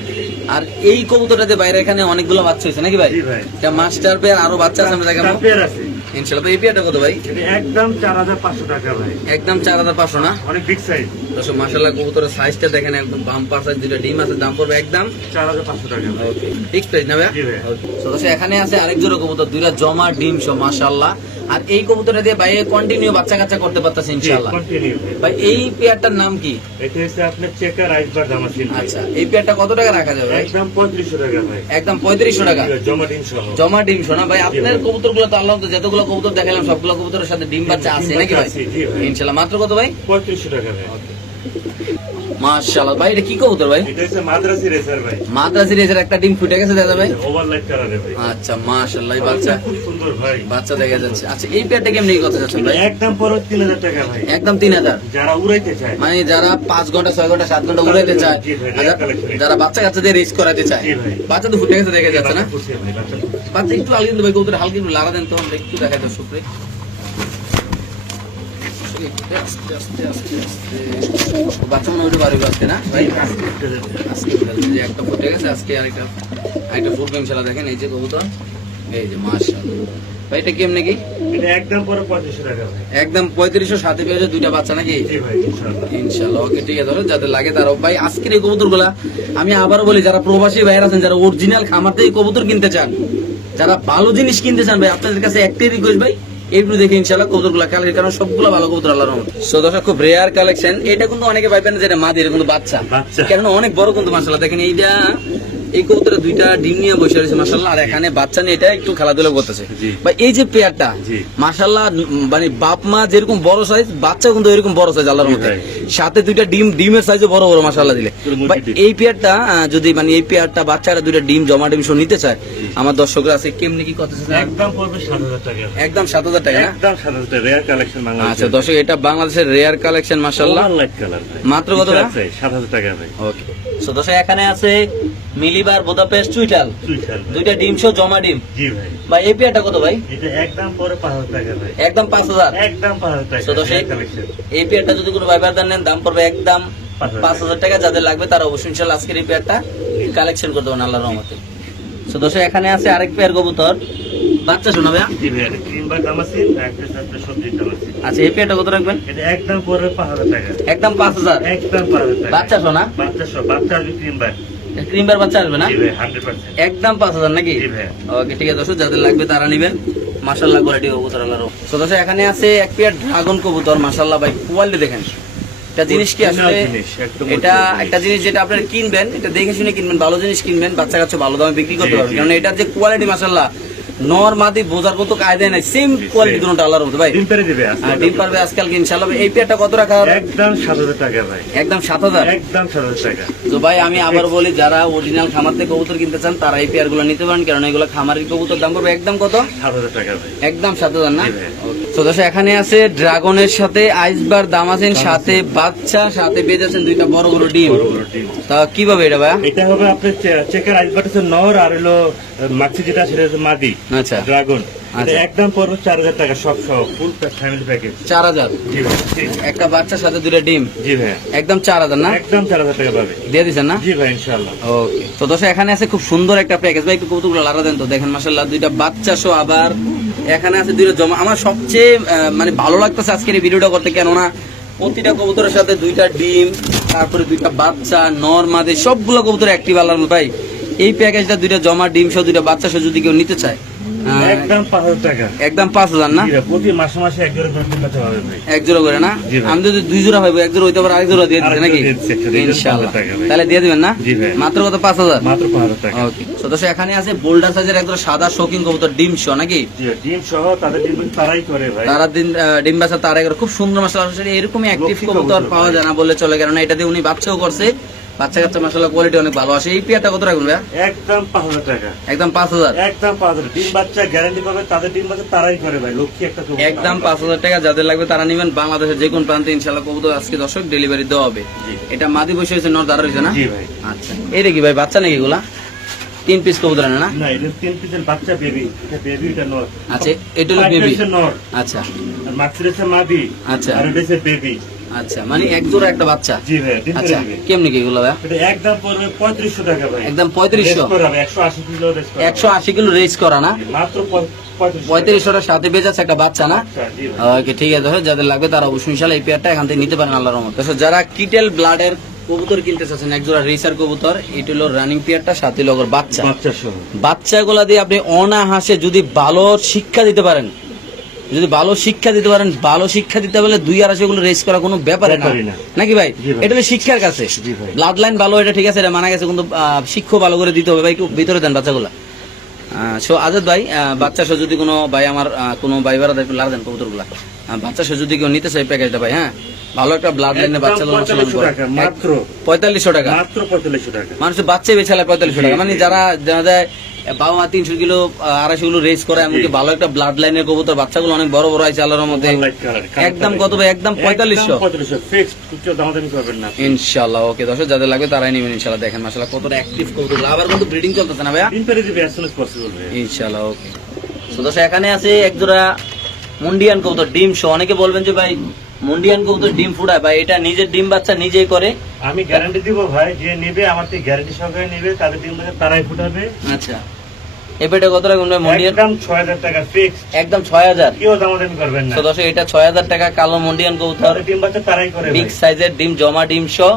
আর এই কবুতরটাতে বাইরে এখানে অনেকগুলো বাচ্চা হয়েছে নাকি ভাই? জি ভাই। এটা মাস্টার পেয়ার, আরো বাচ্চা আছে আমরা দেখাবো টাপের আছে। ইনশাআল্লাহ। ভাই এই পেয়ারটা কত ভাই? এটা একদম 4500 টাকা ভাই। একদম 4500 না? অনেক বিগ সাইজ। দর্শক মাশাআল্লাহ কবুতরের সাইজটা দেখেন, একদম বাম্পার সাইজ, দুইটা ডিম আছে, দাম পড়বে একদম 4500 টাকা ভাই। ওকে। ফিক্স প্রাইস না ভাই? জি ভাই। তো দর্শক এখানে আছে আরেক জোড়া কবুতর, দুইটা জমা ডিম শো মাশাআল্লাহ। আর এই কবুতরটা দিয়ে ভাই কন্টিনিউ বাচ্চা কাচ্চা করতে পারতেছে ইনশাআল্লাহ। কন্টিনিউ ভাই এই পেয়ারটার নাম কি? এটা হচ্ছে আপনার চেকার আইসবার দামাসিল ভাই। আচ্ছা এই পেয়ারটা কত টাকা রাখা যাবে ভাই? একদম 3500 টাকা ভাই। একদম 3500 টাকা। জমা ডিম সহ। জমা ডিম শোনা ভাই, আপনার কবুতর গুলো তো আল্লাহ তো যতগুলো কবুতর দেখালাম সবগুলো কবুতরের সাথে ডিম বাচ্চা আছে নাকি ভাই? জি ভাই। ইনশাআল্লাহ। মাত্র কত ভাই? 3500 টাকা ভাই। মাশাআল্লাহ ভাই, এটা কি কবুতর ভাই? এটা হচ্ছে মাদ্রাসি রেসার ভাই। মাদ্রাসি রেজের একটা ডিম ফুটে গেছে দাদা ভাই? ওভারলাইট কালারে ভাই। আচ্ছা মাশাআল্লাহ, এই বাচ্চা খুব সুন্দর ভাই। বাচ্চা দেখা যাচ্ছে। আচ্ছা এই পেয়ারটা কেমনি কত যাচ্ছে ভাই? একদম পরে 3000 টাকা ভাই। একদম 3000। যারা উড়াইতে চায়। মানে যারা 5 ঘন্টা 6 ঘন্টা 7 ঘন্টা উড়াইতে চায়, জি ভাই, আর যারা বাচ্চা কাচ্চাদের রেস করাতে চায়, জি ভাই। বাচ্চা তো ফুটে গেছে দেখা যাচ্ছে না? বাচ্চা খুশি ভাই, বাচ্চা খুশি। বাচ্চা একটু আলগা দিন ভাই, কবুতর হালকা একটু লাড়া দেন তো, আমরা একটু দেখাই তো সুপ্রে। আস্তে আস্তে আস্তে আস্তে বাচ্চা মনে ওইটা পারবে আজকে না ভাই? আজকে যে একটা ফুটে গেছে, আজকে আরেকটা ফুটবে ইনশাআল্লাহ। দেখেন এই যে কবুতর, এই যে মাশাআল্লাহ ভাই, এটা কেমনে কি? এটা একদম পরে 3500 টাকা ভাই। একদম 3500, সাথে পেয়েছে দুইটা বাচ্চা নাকি? জি ভাই, ইনশাআল্লাহ। ইনশাআল্লাহ। ওকে ঠিক আছে, ধরো যাদের লাগে তারাও ভাই আজকের এই কবুতর গুলা আমি আবারও বলি, যারা প্রবাসী ভাইয়ের আছেন, যারা অরিজিনাল খামার থেকে কবুতর কিনতে চান, যারা ভালো জিনিস কিনতে চান ভাই, আপনাদের কাছে একটাই রিকোয়েস্ট ভাই, এইগুলো দেখে ইনশাআল্লাহ কবুতর গুলা কালেক্ট, কারণ সবগুলো ভালো কবুতর আল্লাহর রহমতে। সো দর্শক খুব রেয়ার কালেকশন। এটা কিন্তু অনেকে ভাইবেন যে এটা মাদি, এটা কিন্তু বাচ্চা, বাচ্চা। কেন অনেক বড় কিন্তু মাশাআল্লাহ। দেখেন এইটা, এই কবুতরে দুইটা ডিম নিয়ে বসে রয়েছে মাশাআল্লাহ, আর এখানে বাচ্চা নিয়ে এটা একটু খেলাধুলা করতেছে জি। ভাই। এই যে পেয়ারটা জি। মাশাআল্লাহ, মানে বাপ মা যেরকম বড় সাইজ, বাচ্চা কিন্তু এরকম বড় সাইজ আল্লাহর জি মধ্যে, ভাই। সাথে দুইটা ডিমের সাইজে বড় বড় মাশাআল্লাহ দিলে পুরো মুরগি ভাই। ডিম। এই পেয়ারটা যদি মানে এই পেয়ারটা বাচ্চারা দুইটা ডিম জমা ডিম সহ নিতে চায়, আমার দর্শকরা আছে কেমনি কি করতেছে? একদম পড়বে 7000 টাকা ভাই। একদম 7000 টাকা না? একদম 7000 টাকা রেয়ার কালেকশন বাংলাদেশে। আচ্ছা দর্শক, এটা বাংলাদেশের রেয়ার কালেকশন মাশাআল্লাহ। ওভারলাইট কালার ভাই। মাত্র কত টাকা? 7000 টাকা ভাই। ওকে। সো দর্শক এখানে আছে মিলিবার বুদাপেস্ট চুইটাল, সুইটাল ভাই। দুইটা ডিম সহ জমা ডিম জি ভাই। ভাই। এই পেয়ারটা কত ভাই? এটা একদম পরে 5000 টাকা ভাই। একদম 5000। একদম 5000 টাকা। সো দর্শক কালেকশন। এই পেয়ারটা যদি কোনো ভাইবার নেন, দাম পড়বে একদম 5000 টাকা। যাদের লাগবে তারা অবশ্যই ইনশাআল্লাহ আজকের এই পেয়ারটা কালেকশন করতে পারেন আল্লাহর রহমতে। সো দর্শক এখানে আছে আরেক পেয়ার কবুতর, বাচ্চা শোনা ভাইয়া? জি ভাই, এটা ক্রিম বা দামাসিল, একটা সাথে সবজি দামাসিল। আচ্ছা এই পেয়ারটা কত রাখবেন? এটা একদম পরে 5000 টাকা। একদম 5000। একদম 5000 টাকা। বাচ্চা শোনা? বাচ্চা সব, বাচ্চা আর ক্রিম বা। ক্রিম বার বাচ্চা আসবে না? জি ভাই, 100%। একদম 5000 নাকি? জি ভাই। ওকে ঠিক আছে দর্শক, যাদের লাগবে তারা নেবেন। মাশাআল্লাহ কোয়ালিটি কবুতর আল্লাহর। তো দর্শক এখানে আছে এক পেয়ার ড্রাগন কবুতর, মাশাআল্লাহ ভাই কোয়ালিটি দেখেন। একটা জিনিস কি আসলে এটা একটা জিনিস যেটা আপনারা কিনবেন এটা দেখে শুনে কিনবেন, ভালো জিনিস কিনবেন, বাচ্চা কাচ্চা ভালো দামে বিক্রি করতে পারবেন। কারণ এটার যে কোয়ালিটি মাশাআল্লাহ নর মাদি বোঝার মতো কায়দায় নাই, সেম কোয়ালিটি দুটো আল্লাহর মতো ভাই। ডিম পেরে দিবে আজকে। ডিম পারবে আজকাল ইনশাআল্লাহ। এই পেয়ারটা কত রাখা হবে? একদম 7,000 টাকা ভাই। একদম 7,000। একদম 7,000 টাকা। তো ভাই আমি আবার বলি, যারা অরিজিনাল খামার থেকে কবুতর কিনতে চান তারা এই পেয়ার গুলো নিতে পারেন, কারণ এগুলো খামারের কবুতর। দাম পড়বে একদম কত? 7,000 টাকা ভাই। একদম 7,000 না? জি ভাই। তো দর্শক এখানে আছে ড্রাগনের সাথে আইসবার দামাসিন, সাথে বাচ্চা, সাথে পেয়ে যাচ্ছেন দুইটা বড় বড় ডিম। বড় বড় ডিম। তা কিভাবে এটা ভাই? এটা হবে আপনার চেকার আইসবাট হচ্ছে নর, আর হলো মাক্সি যেটা সেটা হচ্ছে মাদি। আচ্ছা ড্রাগন। আচ্ছা। এটা একদম পড়বে 4,000 টাকা সব সহ ফুল ফ্যামিলি প্যাকেজ। 4,000 জি ভাই। জি। একটা বাচ্চার সাথে দুইটা ডিম, জি ভাই। একদম 4,000 না? একদম 4,000 টাকা পাবে। দিয়ে দিচ্ছেন না? জি ভাই ইনশাআল্লাহ। ওকে। তো দর্শক এখানে আছে খুব সুন্দর একটা প্যাকেজ ভাই, একটু কৌতুকগুলো লারা দেন তো। দেখেন মাশাআল্লাহ দুইটা বাচ্চা সহ, আবার এখানে আছে দুইটা জমা। আমার সবচেয়ে মানে ভালো লাগতেছে আজকের এই ভিডিওটা করতে, কেননা প্রতিটা কবুতরের সাথে দুইটা ডিম, তারপরে দুইটা বাচ্চা, নর মাদে সবগুলো কবুতর অ্যাক্টিভ আল্লাহর ভাই। এই প্যাকেজটা দুইটা জমা ডিম সহ দুইটা বাচ্চা সহ যদি কেউ নিতে চায় একদম 5,000 টাকা। একদম 5,000 না? জি ভাই, প্রতি মাসে মাসে এক জোড়া করে ডিম বাচ্চা পাবে ভাই। এক জোড়া করে না? জি ভাই। আমি যদি দুই জোড়া পাইবো, এক জোড়া হইতে পারে, আরেক জোড়া দিয়ে দিতে নাকি? ইনশাআল্লাহ। তাহলে দিয়ে দিবেন না? জি ভাই। মাত্র কত? 5,000? মাত্র 5,000 টাকা। ওকে। তো দর্শক এখানে আছে বোল্ডার সাইজের একদম সাদা শৌখিন কবুতর ডিম সহ নাকি? জি ডিম সহ তাদের ডিম তারাই করে ভাই। তারা ডিম বাচ্চা তারা করে খুব সুন্দর মাশাআল্লাহ। এরকমই অ্যাক্টিভ লক্ষ্মী কবুতর কবুতর পাওয়া যায় না বললে চলে, কারণ এটা দিয়ে উনি বাচ্চাও করছে, বাচ্চা কাচ্চা মাশাআল্লাহ কোয়ালিটি অনেক ভালো আসে। এই পেয়ারটা কত রাখবেন ভাই? একদম 5,000 টাকা। একদম 5,000। একদম 5,000 ডিম বাচ্চা গ্যারান্টি পাবে, তাদের ডিম বাচ্চা তারাই করে ভাই। লক্ষ্মী একটা কবুতর। একদম 5,000 টাকা। যাদের লাগবে তারা নেবেন। বাংলাদেশের যে কোন প্রান্তে ইনশাআল্লাহ কবুতর আজকে দর্শক ডেলিভারি দেওয়া হবে। জি। এটা মাদি বসে হয়েছে, নর দাঁড়া রয়েছে না? জি ভাই। আচ্ছা। এটা কি ভাই বাচ্চা নাকি এগুলা? 3 পিস কবুতর না? না এটা 3 পিসের বাচ্চা বেবি। এটা বেবি, এটা নর। আচ্ছা এটা হলো বেবি। এটা নর। আচ্ছা আর মাক্সির হচ্ছে মাদি। আচ্ছা। আর এটা হচ্ছে বেবি। আচ্ছা, মানে এক জোড়া একটা বাচ্চা। জি ভাই, ডিম আচ্ছা পেরে দিবে। কেমনি কি এগুলো ভাই? এটা একদম পড়বে 3500 টাকা ভাই। একদম 3500? রেস করা হবে, 180 কিলো রেস করা হবে। 180 কিলো রেস করা না? মাত্র 3500 3500 সাথে বেজাচ্ছে একটা বাচ্চা না? আচ্ছা, জি ভাই। ওকে ঠিক আছে। ধরো যাদের লাগবে তারা অবশ্যই ইনশাআল্লাহ এই পেয়ারটা এখান থেকে নিতে পারেন আল্লাহর রহমতে। তো যারা কিটেল ব্লাডের কবুতর কিনতে চাচ্ছেন, এক জোড়া রেসার কবুতর, এটা হলো রানিং পেয়ারটা, সাথে লগর বাচ্চা। বাচ্চা সহ। বাচ্চাগুলা দিয়ে আপনি অনাহাসে যদি ভালো শিক্ষা দিতে পারেন, যদি ভালো শিক্ষা দিতে পারেন, ভালো শিক্ষা দিতে পারলে 2-2.5 গুলো রেস করা কোনো ব্যাপারে না, ব্যাপারই না। নাকি ভাই? জি ভাই। এটা হলো শিক্ষার কাছে। জি ভাই। ব্লাড লাইন ভালো, এটা ঠিক আছে, এটা মানা গেছে, কিন্তু শিক্ষা ভালো করে দিতে হবে ভাই। একটু ভিতরে দেন বাচ্চাগুলা। সো আজাদ ভাই, বাচ্চা সহ যদি কোনো ভাই আমার কোনো ভাই বাড়া একটু লাগ দেন কবুতরগুলা। বাচ্চা সহ যদি কেউ নিতে চাই প্যাকেজটা ভাই, হ্যাঁ ভালো একটা ব্লাড লাইনের বাচ্চাগুলো 4500 টাকা মাত্র। 4500 টাকা। মাত্র 4500 টাকা। মানুষের বাচ্চা বেচালে 4500 টাকা। মানে যারা জানা যায় বাবা মা 300 কিলো 250 কিলো রেস করে, এমনকি ভালো একটা ব্লাড লাইনের কবুতর, বাচ্চাগুলো অনেক বড় বড় আছে আল্লাহর মধ্যে। Light colour. একদম কত ভাই? একদম 4500। 4500 ফিক্সড, কিছু দামাদামি করবেন না। ইনশাআল্লাহ। ওকে দর্শক যাদের লাগবে তারাই নেবেন ইনশাআল্লাহ। দেখেন মাশাআল্লাহ কতটা অ্যাক্টিভ কবুতর। আবার কিন্তু ব্রিডিং চলতেছে না ভাইয়া? ডিম পেরে দিবে as soon as possible ভাই। ইনশাআল্লাহ। ওকে। সো দর্শক এখানে আছে এক জোড়া মুন্ডিয়ান কবুতর ডিম সহ। অনেকে বলবেন যে ভাই মুন্ডিয়ান কবুতর ডিম ফুটায়, ভাই এটা নিজের ডিম বাচ্চা নিজেই করে। আমি গ্যারান্টি দিব ভাই, যে নেবে আমার থেকে গ্যারান্টি সহকারে নেবে, তাদের ডিম বাচ্চা তারাই ফুটাবে। আচ্ছা। এবারে কত রাখবেন ভাই মুন্ডিয়ান? একদম 6000 টাকা ফিক্সড। একদম 6000। কেউ দামাদামি করবেন না। তো দর্শক এটা 6000 টাকা কালো মুন্ডিয়ান কবুতর, তাদের ডিম বাচ্চা তারাই করে বিগ ভাই। সাইজের ডিম, জমা ডিম সহ,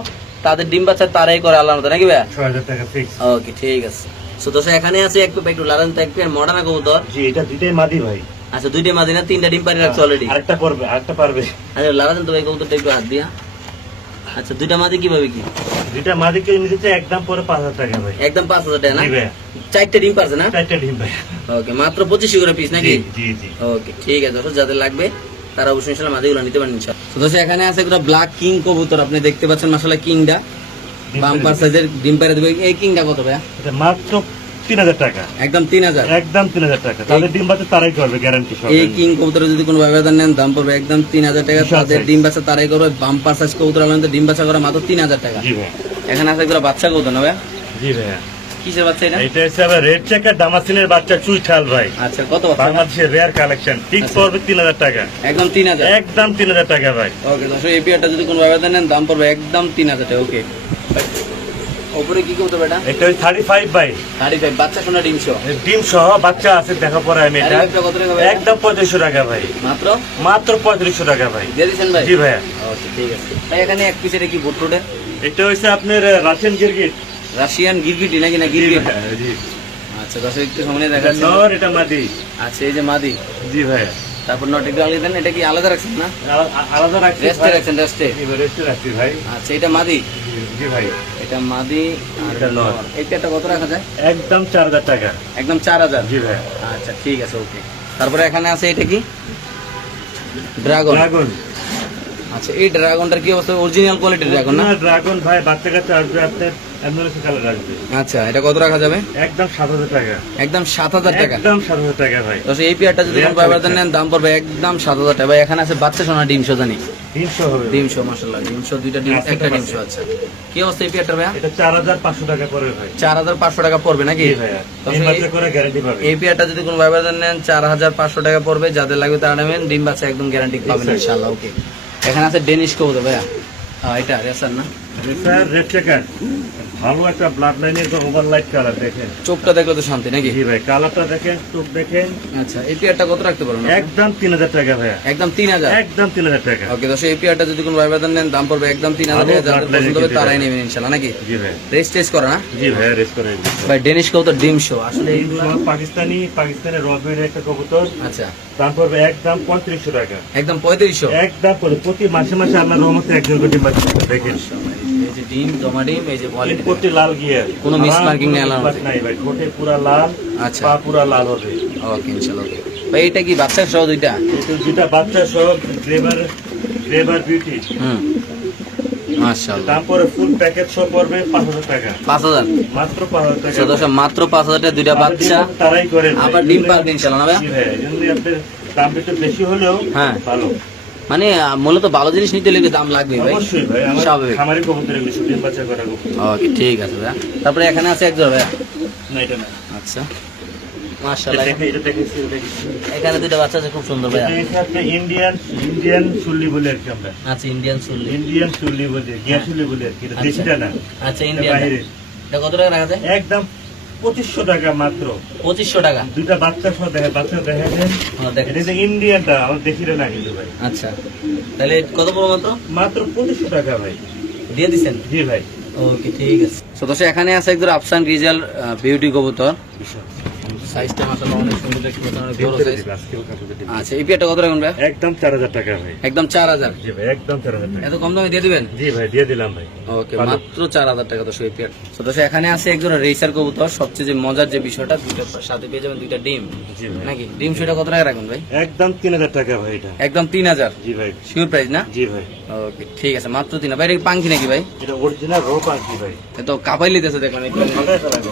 তাদের ডিম বাচ্চা তারাই করে আল্লাহর মতো, নাকি ভাই? 6000 টাকা ফিক্সড। ওকে ঠিক আছে। সো দর্শক এখানে আছে একটু লারান তো একটু মডার্ন কবুতর। জি এটা দুইটাই মাদি ভাই। আচ্ছা দুইটা মাদিনা, 3টা ডিম পারি রাখছে অলরেডি। আরেকটা করবে, আরেকটা পারবে। আচ্ছা লারান তো ভাই কবুতরটা একটু হাত দিয়া। আচ্ছা দুইটা মাদি কিভাবে কি? দুইটা মাদি কেউ নিতে একদম পরে 5000 টাকা ভাই। একদম 5000 টাকা না? জি ভাই। 4টা ডিম পারছে না? 4টা ডিম ভাই। ওকে মাত্র 2500 করে পিস নাকি? জি জি। ওকে ঠিক আছে। দর্শক যাদের লাগবে তারা অবশ্যই ইনশাআল্লাহ মাদিগুলো নিতে পারেন ইনশাআল্লাহ। তো দর্শক এখানে আছে একটা ব্ল্যাক কিং কবুতর, আপনি দেখতে পাচ্ছেন মাশাআল্লাহ কিংটা বাম্পার সাইজের ডিম পারে দেবে। এই কিংটা কত ভাই? এটা মাত্র 3000 টাকা। একদম 3000। একদম 3000 টাকা। তাদের ডিম বাচ্চা তারাই করবে গ্যারান্টি সহকারে। এই কিং কবুতর যদি কোনো ব্যবধান নেন দাম পড়বে একদম 3000 টাকা। বিশাল তাদের size। ডিম বাচ্চা তারাই করবে। বাম্পার সাইজ কবুতর আলাদা ডিম বাচ্চা করে মাত্র 3000 টাকা। জি ভাই। এখানে আছে একটা বাচ্চা কবুতর না ভাই? জি ভাই। কিসের বাচ্চা এটা? এটা হচ্ছে আবার রেড চেকার দামাসিনের বাচ্চা চুইঠাল ভাই। আচ্ছা কত বাচ্চা? বাংলাদেশের রেয়ার কালেকশন। ফিক্স আচ্ছা। পড়বে 3000 টাকা। একদম 3000। একদম 3000 টাকা ভাই। ওকে দর্শক এই পেয়ারটা যদি কোনো ব্যবধান নেন দাম পড়বে একদম 3000 টাকা। ওকে উপরে কি কবুতর এটা? এটা ওই 35 ভাই। 35 বাচ্চা সোনা ডিম সহ। ডিম সহ বাচ্চা আছে, দেখা পরে আমি এটা 35টা কত টাকা ভাই? একদম 3500 টাকা ভাই। মাত্র মাত্র 3500 টাকা ভাই। দিয়ে দিছেন ভাই? জি ভাই। ওকে ঠিক আছে ভাই। এখানে এক পিসের কি বুট এটা হচ্ছে আপনার রাশিয়ান গিরগিট। রাশিয়ান গিরগিটি নাকি? না গিরগিট। জি। আচ্ছা দর্শক একটু সামনে এটা দেখাচ্ছি। নর, এটা মাদি। আচ্ছা এই যে মাদি, জি ভাই, তারপর নট একটু আলাদা দেন, এটা কি আলাদা রাখছেন না? আলাদা রাখছি রেস্টে ভাই। রাখছেন, রেস্টে। রেস্টে রাখছি ভাই। আচ্ছা এটা মাদি, জি ভাই, এটা মাদি আর এটা নর। এই পেয়ারটা কত রাখা যায়? একদম 4000 টাকা। একদম 4000। জি ভাই। আচ্ছা ঠিক আছে, ওকে। তারপরে এখানে আছে এটা কি? ড্রাগন। ড্রাগন। আচ্ছা এই ড্রাগনটার কি অবস্থা? অরিজিনাল কোয়ালিটির ড্রাগন না? ড্রাগন ভাই, বাচ্চা কাচ্চা আসবে, আপনার অ্যাম্বুলেন্স কালার আসবে। আচ্ছা এটা কত রাখা যাবে? একদম 7000 টাকা। একদম 7000 টাকা। একদম 7000 টাকা ভাই। তো এই পেয়ারটা যদি কোন ব্যবহার নেন দাম পড়বে একদম 7000 টাকা। ভাই এখানে আছে বাচ্চা সোনা ডিমশো জানি। 300 হবে। ডিমশো মাশাআল্লাহ, ডিমশো দুইটা ডিম, আচ্ছা, একটা আচ্ছা। ডিমশো। আচ্ছা কি অবস্থা এই পেয়ারটা ভাইয়া? এটা 4500 টাকা পড়বে ভাই। 4500 টাকা পড়বে নাকি? জি ভাইয়া। তো ডিম বাচ্চা করে গ্যারান্টি পাবে। এই পেয়ারটা যদি কোন ব্যবহার নেন 4500 টাকা পড়বে। যাদের লাগবে তারা নেবেন, ডিম বাচ্চা একদম গ্যারান্টি পাবেন ইনশাআল্লাহ। ওকে, এখানে আছে ডেনিশ কবুতর ভাইয়া। হ্যাঁ এটা রেসার না? রেসার, রেড চেকার, ভালো একটা ব্লাড লাইনের ওভার লাইট কালার দেখেন। চোখটা দেখলে তো শান্তি নাকি? জি ভাই, কালারটা দেখেন, চোখ দেখেন। আচ্ছা এই পেয়ারটা কত রাখতে পারবেন? একদম 3000 টাকা ভাইয়া। একদম 3000। একদম 3000 টাকা। ওকে, তো এই পেয়ারটা যদি কোনো ব্যবধান নেন দাম পড়বে একদম 3000 টাকা। যাদের পছন্দ হবে তারাই নেবেন ইনশাআল্লাহ নাকি? জি ভাই। রেস টেস্ট করে না? জি ভাই, রেস করে। ভাই ডেনিশ কবুতর ডিম শো আসলে এই এইগুলা। সব পাকিস্তানের রবির একটা কবুতর। আচ্ছা দাম পড়বে একদম 3500 টাকা। একদম 3500। একদম প্রতি মাসে মাসে আল্লাহর রহমতে একজন করে ডিম বাচ্চা করে দেখেন। এই যে ডিম, জমা ডিম, এই যে কোয়ালিটি। প্রতি লাল গিয়ার, কোনো মিস মার্কিং নেই আল্লাহর রহমতে। নাই ভাই, ঠোঁটে পুরা লাল, আচ্ছা পা পুরা লাল হবে। ওকে ইনশাআল্লাহ। ওকে ভাই এটা কি বাচ্চা সহ দুইটা? কিন্তু দুটা বাচ্চা সব গ্রেভার বিউটি। মাশাআল্লাহ। তারপরে ফুল প্যাকেজ সব পড়বে 5000 টাকা। 5000 মাত্র 5000 টাকা। সদস্য মাত্র 5000 টাকা দুইটা বাচ্চা। তারাই করে আবার ডিম পারবে ইনশাআল্লাহ না ভাই? জি ভাই, এজন্যই আপনার দাম একটু বেশি হলেও হ্যাঁ। ভালো। মানে মূলত ভালো জিনিস নিতে লেগে দাম লাগবে ভাই। অবশ্যই ভাই, আমার স্বাভাবিক। খামারি কবুতর এগুলো ডিম বাচ্চা করা কবুতর। ওকে ঠিক আছে ভাইয়া। তারপরে এখানে আছে একজন ভাইয়া। না এটা না। আচ্ছা মাশাআল্লাহ। এটা দেখেছি, এটা দেখেছি। এখানে দুইটা বাচ্চা আছে খুব সুন্দর ভাইয়া। এটা হচ্ছে ইন্ডিয়ান সুল্লি বলে আর কি আমরা। আচ্ছা ইন্ডিয়ান সুল্লি। ইন্ডিয়ান সুল্লি বলে, গিয়া সুল্লি বলে আর কি। এটা দেশিটা না। আচ্ছা ইন্ডিয়ান। বাইরে। এটা কত টাকা রাখা যায়? একদম 2500 টাকা মাত্র। 2500 টাকা। দুইটা বাচ্চা সহ বাচ্চা দেখা দেন। হ্যাঁ, দেখেন। এটা যে ইন্ডিয়ানটা আমার দেখিলে না কিন্তু ভাই। আচ্ছা তাহলে কত পড়বে মাত্র? মাত্র 2500 টাকা ভাই। দিয়ে দিছেন? জি ভাই। ওকে ঠিক আছে। সদস্য এখানে আছে একদম আফসান রিজাল বিউটি কবুতর। সাইজটা মাশাআল্লাহ অনেক সুন্দর, দেখতে পাচ্ছেন অনেক বড় সাইজ। আচ্ছা এই পেয়ারটা কত রাখবেন ভাই? একদম 4000 টাকা ভাই। একদম 4000। জি ভাই, একদম 4000 টাকা। এত কম দামে দিয়ে দিবেন? জি ভাই, দিয়ে দিলাম ভাই। ওকে মাত্র 4000 টাকা। তো সেই পেয়ার সদস্য এখানে আছে একজন রেসার কবুতর। সবচেয়ে যে মজার যে বিষয়টা, দুইটার সাথে পেয়ে যাবেন দুইটা ডিম জি ভাই। নাকি? ডিম সেটা কত টাকা রাখবেন ভাই? একদম 3000 টাকা ভাই এটা। একদম 3000। জি ভাই। শিওর প্রাইস না? জি ভাই। ওকে ঠিক আছে, মাত্র 3000। ভাই এটা কি পাঙ্খি নাকি ভাই? এটা অরিজিনাল রো পাখি ভাই। এ তো কাপাই লিতেছে দেখলাম একটু। ফাটায় ফেলাবো।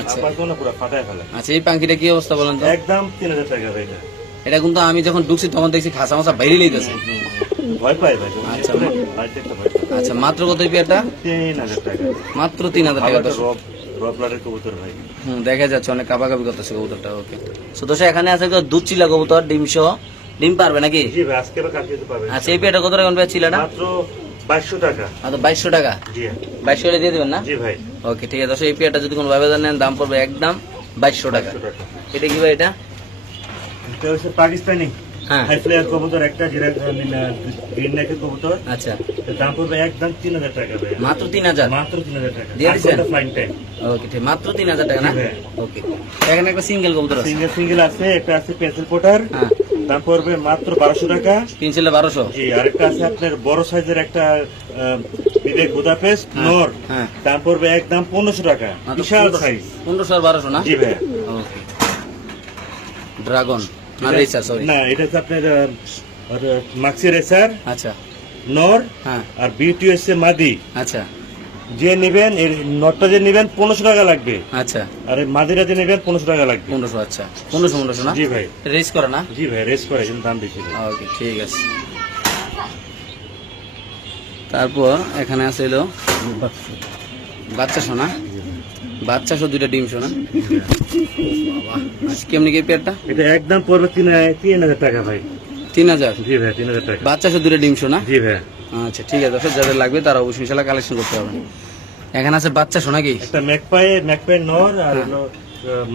আচ্ছা আমার কোনো পুরো ফাটায় ফেলে। আচ্ছা এই পাঙ্খিটা কি অবস্থা বলেন তো? একদম 3000 টাকা ভাই এটা। এটা কিন্তু আমি যখন ঢুকছি তখন দেখছি খাসা মাসা বাইরে লিতেছে। ভয় পাই ভাই। আচ্ছা। ভাই দেখতে ভয় পাই। আচ্ছা মাত্র কত এই পেয়ারটা? 3000 টাকা। মাত্র 3000 টাকা। ভালো তো একটা রব লাডের কবুতর ভাই। দেখা যাচ্ছে অনেক কাপাকাপি করতেছে কবুতরটা। ওকে সদস্য এখানে আছে একটা দুধ চিলা কবুতর ডিম সহ। ডিম পারবে নাকি? জি ভাই, আজকে বা কালকে তো পাবেন। আচ্ছা এই পেয়ারটা কত টাকা ভাই চিলাটা? মাত্র 2200 টাকা। মাত্র 2200 টাকা। জি 2200 হলে দিয়ে দিবেন না? জি ভাই। ওকে ঠিক আছে। দর্শক এই পেয়ারটা যদি কোনো ভাবে নেন দাম পড়বে একদম 2200 টাকা। 2200 টাকা। এটা কি ভাই এটা? এটা হচ্ছে পাকিস্তানি হ্যাঁ হাই ফ্লায়ার কবুতর, একটা যেটা গ্রিন নেকের কবুতর। আচ্ছা এর দাম পড়বে একদম 3000 টাকা ভাই। মাত্র 3000। মাত্র 3000 টাকা। দিয়ে দিছেন? Flying time. ওকে ঠিক মাত্র 3000 টাকা না? জি ভাই। ওকে এখানে একটা সিঙ্গেল কবুতর আছে। সিঙ্গেল আছে, একটা আছে পেন্সিল পোটার। হ্যাঁ দাম পড়বে মাত্র 1200 টাকা। পেন্সিলে 1200। জি, আরেকটা আছে আপনার বড় সাইজের একটা বিবেক বুদাপেস্ট নর। হ্যাঁ দাম পড়বে একদম 1500 টাকা। মাত্র বিশাল সাইজ। 1500 আর 1200 না? জি ভাই। ওকে ড্রাগন না রেসার সরি। না, এটা হচ্ছে আপনার মাক্সি রেসার আচ্ছা নর, হ্যাঁ আর বিউটি হচ্ছে মাদি। আচ্ছা যে নেবেন এর নটটা যে নেবেন 1500 টাকা লাগবে, আচ্ছা আর এই মাদিটা যে নেবেন 1500 টাকা লাগবে। 1500। আচ্ছা 1500 না? জি ভাই। রেস করে না? জি ভাই, রেস করে, কিন্তু দাম বেশি ভাই। ওকে ঠিক আছে। তারপর এখানে আছে হলো বাচ্চা সোনা। বাচ্চা সহ দুইটা ডিম সোনা। আচ্ছা কেমনি কি পেয়ারটা? এটা একদম পড়বে 3000 টাকা ভাই। 3000। জি ভাই, 3000 টাকা। বাচ্চা সহ দুইটা ডিম সোনা। জি ভাই। আচ্ছা ঠিক আছে দর্শক যাদের লাগবে তারা অবশ্যই ইনশাআল্লাহ কালেকশন করতে হবে। এখানে আছে বাচ্চা সোনা কি? একটা ম্যাকপাই নর, আর হলো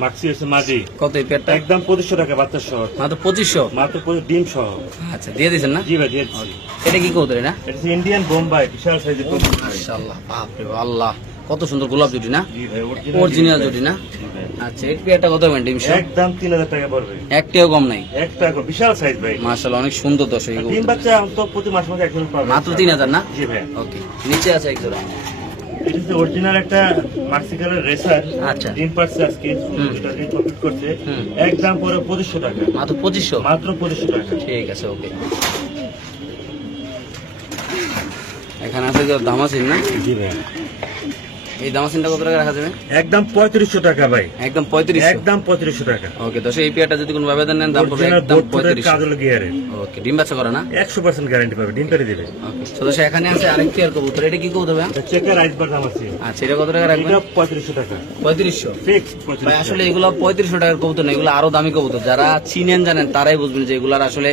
মাক্সি হচ্ছে মাদি। কত এই পেয়ারটা? একদম 2500 টাকা বাচ্চা সহ। মাত্র 2500। মাত্র ডিম সহ। আচ্ছা দিয়ে দিয়েছেন না? জি ভাই, দিয়েছি। এটা কি কবুতর না? এটা হচ্ছে ইন্ডিয়ান বোম্বাই, বিশাল সাইজের কবুতর ভাই। মাশাআল্লাহ বাপ রে আল্লাহ কত সুন্দর গোলাপ জুটি না, জি ভাই অরিজিনাল জুটি না। জি ভাই। আচ্ছা এর পেয়ারটা কত হবে ডিম সহ? একদম 3000 টাকা পড়বে। একটিও কম নাই। একটা বিশাল সাইজ ভাই। মাশাআল্লাহ অনেক সুন্দর দর্শক এই ডিম কবুতর। বাচ্চা তো প্রতি মাসে মাসে একজন পাবে। মাত্র 3000 না? জি ভাই। ওকে নিচে আছে এক জোড়া। এটা হচ্ছে অরিজিনাল একটা মাক্সিকানের রেসার। আচ্ছা। ডিম পাচ্ছে আজকে এটা ডিম কমপ্লিট করছে। একদম পরে 2500 টাকা। মাত্র 2500? মাত্র 2500 টাকা। ঠিক আছে ওকে। এখানে আছে যে দামাসিন না? জি ভাই। এই দামাসিনটা কত টাকা রাখা যাবে? একদম 3500 টাকা ভাই। একদম 3500? একদম 3500 টাকা। ওকে দর্শক এই পেয়ারটা যদি কোনো ভাবে দেন দাম পড়বে অরিজিনাল একদম বোট ফুটের 3500। কাজল গিয়ারে। ওকে ডিম বাচ্চা করে না? 100% গ্যারান্টি পাবে। ডিম পেড়ে দিবে। ওকে তো দর্শক এখানে আছে আরেক পেয়ার কবুতর, এটা কি কবুতর ভাই? এটা চেকার আইসবার্গ দাম আছে। আচ্ছা এটা কত টাকা রাখবেন? এটা 3500 টাকা। 3500? ফিক্স ভাই 3500। আসলে এগুলো 3500 টাকার কবুতর না, এগুলো আরো দামি কবুতর। যারা চিনেন জানেন তারাই বুঝবেন যে এগুলার আসলে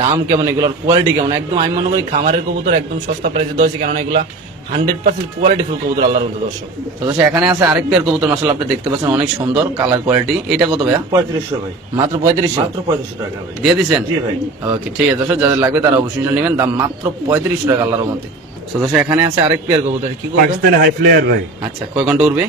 দাম কেমন, এগুলোর কোয়ালিটি কেমন। একদম আমি মনে করি খামারের কবুতর একদম সস্তা প্রাইসে দিয়েছে, কেননা এগুলা 100% কোয়ালিটি ফুল কবুতর আল্লাহর মধ্যে দর্শক। তো দর্শক এখানে আছে আরেক পেয়ার কবুতর, মাশাআল্লাহ আপনি দেখতে পাচ্ছেন অনেক সুন্দর কালার কোয়ালিটি। এটা কত ভাইয়া? 3500 ভাই। মাত্র 3500? মাত্র 3500 টাকা ভাই। দিয়ে দিছেন? জি ভাই। ওকে ঠিক আছে দর্শক, যাদের লাগবে তারা অবশ্যই নেবেন, দাম মাত্র 3500 টাকা আল্লাহর মধ্যে। তো দর্শক এখানে আছে আরেক পেয়ার কবুতর, কি কবুতর? পাকিস্তানি হাই ফ্লেয়ার ভাই। আচ্ছা কয় ঘন্টা উড়বে?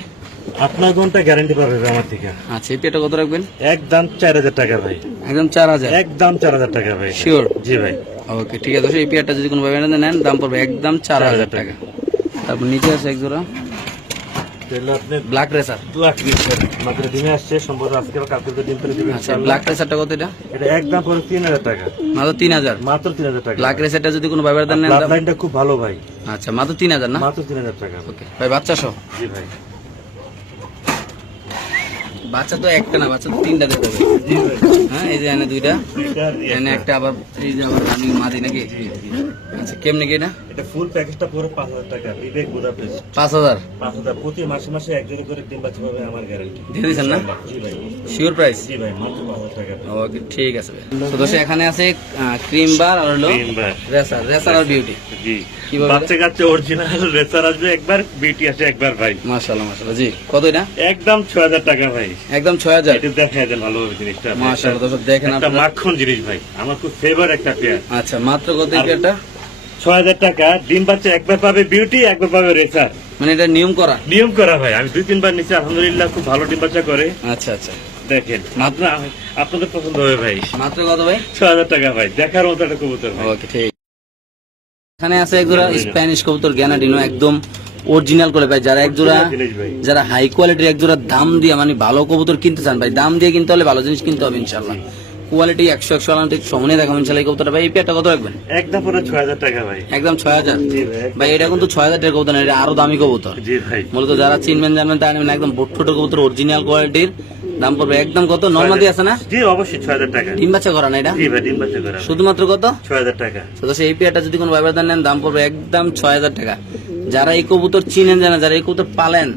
আপনার ঘন্টা গ্যারান্টি পাবে ভাই আমার থেকে। আচ্ছা এই পেয়ারটা কত রাখবেন? একদম 4000 টাকা ভাই। একদম 4000? একদম 4000 টাকা ভাই। শিওর? জি ভাই। ওকে ঠিক আছে দর্শক, এই পেয়ারটা যদি কোনো ভাবে নেন দাম পড়বে একদম 4000 টাকা। তারপর নিচে আছে এক জোড়া তাহলে আপনি ব্ল্যাক রেসার। ব্ল্যাক রেসার মাত্র ডিমে আসছে, সম্ভবত আজকে বা কালকে ডিম পেড়ে দিবে আচ্ছা ইনশাআল্লাহ। ব্ল্যাক রেসারটা কত এটা? এটা একদম পরে 3000 টাকা। মাত্র 3000? মাত্র 3000 টাকা। ব্ল্যাক রেসারটা যদি কোনো ভাবে নেন ব্লাড দাম? লাইনটা খুব ভালো ভাই। আচ্ছা মাত্র 3000 না? মাত্র 3000 টাকা। ওকে ভাই বাচ্চা সহ? জি ভাই। বাচ্চা তো একটা না, বাচ্চা তো তিনটা দেখতে হবে। জি ভাই। হ্যাঁ এই যে এনে দুইটা, এটা এনে একটা, আবার এই যে আবার আমি মাদি নাকি? আচ্ছা কেমনে কি এটা? এটা ফুল প্যাকেজটা পুরো 5000 টাকা। বিবেক বুদাপেস্ট 5000? 5000 প্রতি মাসে মাসে এক জোড়া করে ডিম বাচ্চা পাবে আমার গ্যারান্টি। দিয়ে দিচ্ছেন না? জি ভাই। Sure price? জি ভাই মাত্র 5000 টাকা। ওকে ঠিক আছে ভাই। তো দর্শক এখানে আছে ক্রিম বার আর হলো ডিম বার। রেসার, রেসার আর বিউটি। জি। কিভাবে? বাচ্চা কাচ্চা অরিজিনাল রেসার আসবে একবার, বিউটি আসে একবার ভাই। মাশাআল্লাহ মাশাআল্লাহ। জি কত এটা? একদম 6000 টাকা ভাই। একদম 6000? এটা দেখা যায় ভালোভাবে জিনিসটা। মাশাআল্লাহ দর্শক দেখেন একটা আপনারা। মাখন জিনিস ভাই, আমার খুব ফেভার একটা পেয়ার। আচ্ছা মাত্র কত এই পেয়ারটা? 6000 টাকা। ডিম বাচ্চা একবার পাবে বিউটি, একবার পাবে রেসার। মানে এটা নিয়ম করা? নিয়ম করা ভাই, আমি 2-3 বার নিচে আলহামদুলিল্লাহ খুব ভালো ডিম বাচ্চা করে। আচ্ছা আচ্ছা দেখেন আপনাদের পছন্দ হবে ভাই। মাত্র কত ভাই? 6000 টাকা ভাই, দেখার মতো একটা কবুতর ভাই। ওকে ঠিক। এখানে আছে এক জোড়া স্প্যানিশ কবুতর গ্যানাডিনো, একদম অরিজিনাল করে ভাই। যারা এক জোড়া, জিনিস ভাই। যারা হাই কোয়ালিটির এক জোড়া দাম দিয়ে মানে ভালো কবুতর কিনতে চান ভাই, দাম দিয়ে কিনতে হলে ভালো জিনিস কিনতে হবে ইনশাআল্লাহ। কোয়ালিটি 100 আলান্টিক সমানে দেখাবো ইনশাআল্লাহ এই কবুতরটা। ভাই এই পেয়ারটা কত রাখবেন? একদম পুরো 6000 টাকা ভাই। একদম 6000? জি ভাই। ভাই এটা কিন্তু 6000 টাকার কবুতর না, এটা আরো দামি কবুতর। জি ভাই। মূলত যারা চিনবেন জানবেন তারা নেবেন, একদম বোটফুটো কবুতর অরিজিনাল কোয়ালিটির। দাম পড়বে একদম কত? নর্মাদি আছে না? জি অবশ্যই 6000 টাকা। ডিম বাচ্চা করা না এটা? জি ভাই ডিম বাচ্চা করা। শুধুমাত্র কত? 6000 টাকা। তো এই পেয়ারটা যদি কোনো ভাইবার নেন দাম পড়বে একদম 6000 টাকা। যারা এই কবুতর চিনেন জানেন, যারা এই কবুতর পালেন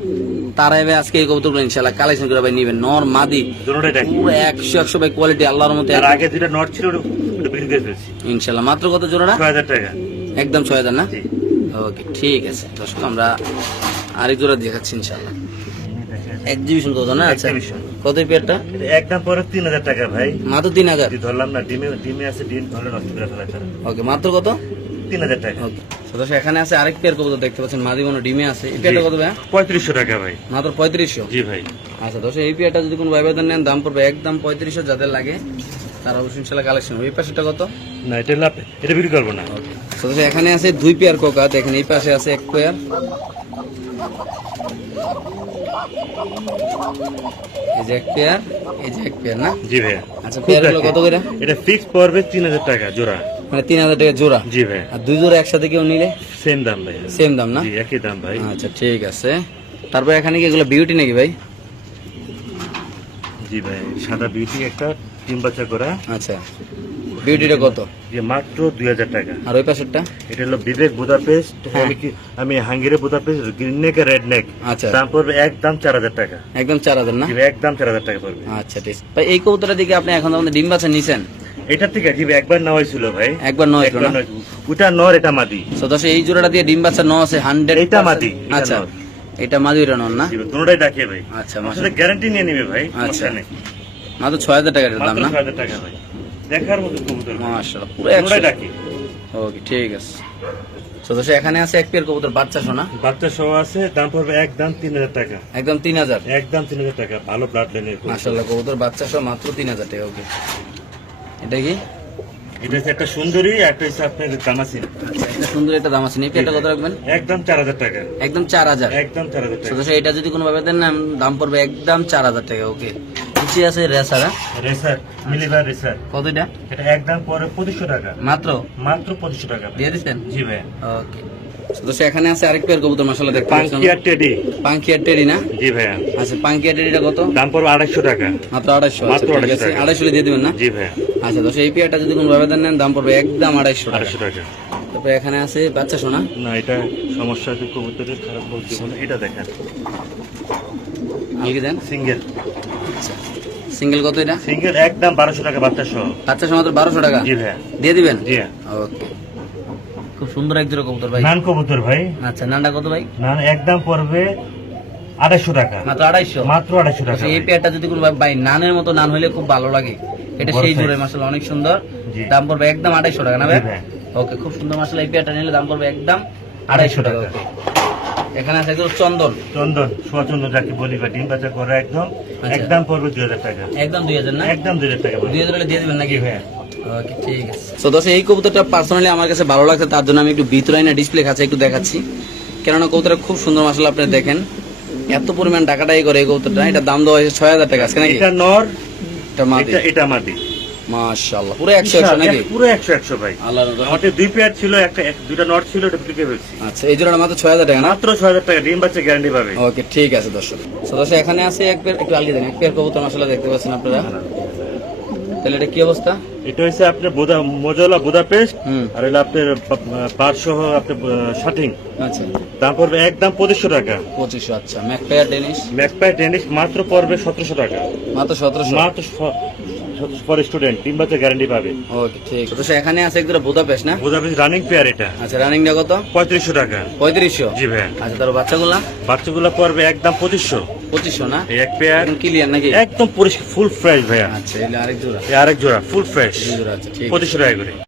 তারা এবার আজকে এই কবুতরগুলো ইনশাআল্লাহ কালেকশন করে ভাই নিবেন। নর মাদি দুটোটাই দেখি। পুরো 100 ভাই কোয়ালিটি আল্লাহর মতো। আর আগে যেটা নট ছিল ওটা বিক্রি করে ফেলছি। ইনশাআল্লাহ মাত্র কত জোড়াটা? 6000 টাকা। একদম 6000 না? জি। ওকে ঠিক আছে দর্শক, আমরা আরেক জোড়া দেখাচ্ছি ইনশাআল্লাহ। এক্সিবিশন কত না? আচ্ছা Exhibition। কত এই পেয়ারটা? এটা একদম পরে 3000 টাকা ভাই। মাত্র 3000? যদি ধরলাম না ডিমে আছে, ডিম ধরলে নষ্ট করে ফেলা তারা। ওকে মাত্র কত? 3000 টাকা। ওকে দর্শক এখানে আছে আরেক পেয়ার কবুতর দেখতে পাচ্ছেন, মাদি কোনো ডিমে আছে। এই পেয়ারটা কত ভাই? 3500 টাকা ভাই। মাত্র 3500? জি ভাই। আচ্ছা দর্শক এই পেয়ারটা যদি কোনো ভাইবার নেন দাম পড়বে একদম 3500। যাদের লাগে তারা অবশ্যই ইনশাআল্লাহ কালেকশন হবে। এই পাশেটা কত? না এটা লাভ, এটা বিক্রি করবো না। তো দর্শক এখানে আছে দুই পেয়ার কোকা, দেখেন এই পাশে আছে এক পেয়ার, এই যে এক পেয়ার, এই যে এক পেয়ার না? জি ভাই। আচ্ছা পেয়ারগুলো কত করে? এটা ফিক্স পড়বে 3000 টাকা জোড়া। মানে 3000 টাকা জোড়া? জি ভাই। আর দুই জোড়া একসাথে কেউ নিলে? সেম দাম ভাই। সেম দাম না? জি একই দাম ভাই। আচ্ছা ঠিক আছে। তারপর এখানে কি এগুলো বিউটি নাকি ভাই? জি ভাই সাদা বিউটি একটা ডিম বাচ্চা করা। আচ্ছা বিউটিটা কত? যে মাত্র 2000 টাকা। আর ওই পাশেরটা? এটা হলো বিবেক বুদাপেস্ট। আমি হাঙ্গেরি বুদাপেস্ট গ্রিন নেক আর রেড নেক। আচ্ছা দাম পড়বে একদম 4000 টাকা। একদম 4000 না? জি ভাই একদম 4000 টাকা পড়বে। আচ্ছা ঠিক আছে ভাই। এই কবুতরটা দিকে আপনি এখন আমাদের ডিম বাচ্চা নিছেন? এটা থেকে জি ভাই একবার নেওয়া হয়েছিল ভাই। একবার নয় ছিল না? ওটা নর, এটা মাদি। তো দর্শক এই জোড়াটা দিয়ে ডিম বাচ্চা ন আছে 100? এটা মাদি, এটা আচ্ছা নর। এটা মাদি, এটা নন না? জি ভাই দুটোটাই দেখে ভাই। আচ্ছা আমার মাশাআল্লাহ। সাথে গ্যারান্টি নিয়ে নিবে ভাই। আচ্ছা। সমস্যা নেই। মাত্র 6000 টাকার দাম মাত্র না? 6000 টাকা ভাই। দেখার মতো কবুতর ভাই। মাশাআল্লাহ পুরো দুটোটাই 100। দেখে। ওকে ঠিক আছে। তো দর্শক এখানে আছে এক পেয়ার কবুতর বাচ্চা সোনা, বাচ্চা সহ আছে, দাম পড়বে একদম 3000 টাকা, একদম 3000, একদম 3000 টাকা, ভালো ব্লাড লাইনের। মাশাআল্লাহ কবুতর বাচ্চা সহ মাত্র 3000 টাকা। ওকে, এটা কি? এটা হচ্ছে একটা সুন্দরী, একটা হচ্ছে আপনার দামাসিন। একটা সুন্দর একটা দাম আছে, এই পেয়ারটা কত রাখবেন? একদম 4000 টাকা, একদম 4000। একদম 4000 তো টাকা। দর্শক এটা যদি কোনো ভাবে দেন না দাম পড়বে একদম 4000 টাকা। ওকে, নিচে আছে রেসার, রেসার, মিলিবার রেসার, কত এটা? এটা একদম পরে 2500 টাকা, মাত্র মাত্র 2500 টাকা দিয়ে দিচ্ছেন? জি ভাই। ওকে, তো এখানে আছে আরেক পেয়ার কবুতর মাশাআল্লাহ দেখতে পাচ্ছেন, পাঙ্কিয়া টেডি। পাঙ্কিয়া টেডি না? জি ভাই। আচ্ছা, পাঙ্কিয়া টেডিটা কত? দাম পড়বে 250 টাকা, মাত্র 250। মাত্র আচ্ছা, ঠিক 250 আছে, টাকা। 250 দিয়ে দিবেন না? জি ভাই। আচ্ছা, তো এই পেয়ারটা যদি কোনো ভাবে দেন নেন দাম পড়বে একদম 250 টাকা। 250 টাকা। তারপরে এখানে আছে বাচ্চা সোনা, না, এটা সমস্যা আছে কবুতরের, খারাপ বলতে বলে। এটা দেখেন আলগি দেন। সিঙ্গেল, আচ্ছা, সিঙ্গেল কত এটা? সিঙ্গেল একদম 1200 টাকা বাচ্চা সহ। বাচ্চা সোনা মাত্র 1200 টাকা জি ভাই। দিয়ে দিবেন? জি। ওকে, খুব সুন্দর এক জোড়া কবুতর ভাই। নান কবুতর ভাই। আচ্ছা, নানটা কত ভাই? নান একদম পড়বে 250 টাকা, মাত্র 250। মাত্র 250 টাকা। আচ্ছা, এই পেয়ারটা যদি কোনো ভাই নানের মতো নান হলে খুব ভালো লাগে, এটা বড় সেই size। জোড়ে মাশাআল্লাহ অনেক সুন্দর, জি। দাম পড়বে একদম 250 টাকা না ভাই? জি ভাই। ওকে, খুব সুন্দর মাশাআল্লাহ এই পেয়ারটা নিলে দাম পড়বে একদম 250 টাকা। ওকে, এখানে আছে একদম চন্দন, চন্দন, সোয়া চন্দন যাকে বলি বা ডিম বাচ্চা করা একদম, আচ্ছা। একদম পড়বে 2000 টাকা, একদম 2000 না? একদম 2000 টাকা ভাই। 2000 হলে দিয়ে দিবেন নাকি? জি ভাই। ওকে, ঠিক আছে। তো দর্শক এই কবুতরটা পার্সোনালি আমার কাছে ভালো লাগছে, তার জন্য আমি একটু ভিতরে না ডিসপ্লে কাছে একটু দেখাচ্ছি, কেননা কবুতরটা খুব সুন্দর মাশাআল্লাহ। আপনি দেখেন এত পরিমাণ টাকাটাই করে এই কবুতরটা, এটা দাম দেওয়া হয়েছে 6000 টাকা আজকে নাকি? এটা নর, এটা মাদি, এটা মাদি। মাশাআল্লাহ পুরো 100 নাকি? পুরো 100 ভাই। আল্লাহর রহমতে। আমাদের দুই পেয়ার ছিল, দুইটা নট ছিল, ওটা বিক্রি ফেলছি। আচ্ছা, এই জোড়াটা মাত্র 6000 টাকা না? মাত্র 6000 টাকা, ডিম বাচ্চা গ্যারান্টি পাবে। ওকে, ঠিক আছে দর্শক। তো দর্শক এখানে আছে এক পেয়ার, একটু আলগি দেন, এক পেয়ার কবুতর মাশাআল্লাহ দেখতে পাচ্ছেন আপনারা। তাহলে এটা কি অবস্থা? এটা হচ্ছে আপনার মোজলা বুদাপেস্ট, হুম। আর হলো আপনার পার সহ আপনার শাটিং। আচ্ছা, দাম পড়বে একদম 2500 টাকা। 2500। আচ্ছা, ম্যাকপায়ার ডেনিশ ম্যাকপাই টেনিস মাত্র পড়বে 1700 টাকা, মাত্র 1700। মাত্র ফর স্টুডেন্ট, ডিম বাচ্চা গ্যারান্টি পাবে। ওকে, ঠিক আছে। তো এখানে আছে একদম বুদাপেস্ট না? বুদাপেস্ট রানিং পেয়ার, এটা আচ্ছা, রানিংটা কত? 3500 টাকা। 3500। জি ভাই। আচ্ছা, তার বাচ্চাগুলা বাচ্চাগুলো পড়বে একদম 2500। 2500 না? এই এক পেয়ার একদম ক্লিয়ার নাকি? একদম পরিষ্কার ফুল ফ্রেশ ভাইয়া। আচ্ছা, এলে আরেক জোড়া, এই আরেক জোড়া ফুল ফ্রেশ, দুই জোড়া। আচ্ছা, ঠিক আছে। 2500 টাকা করে।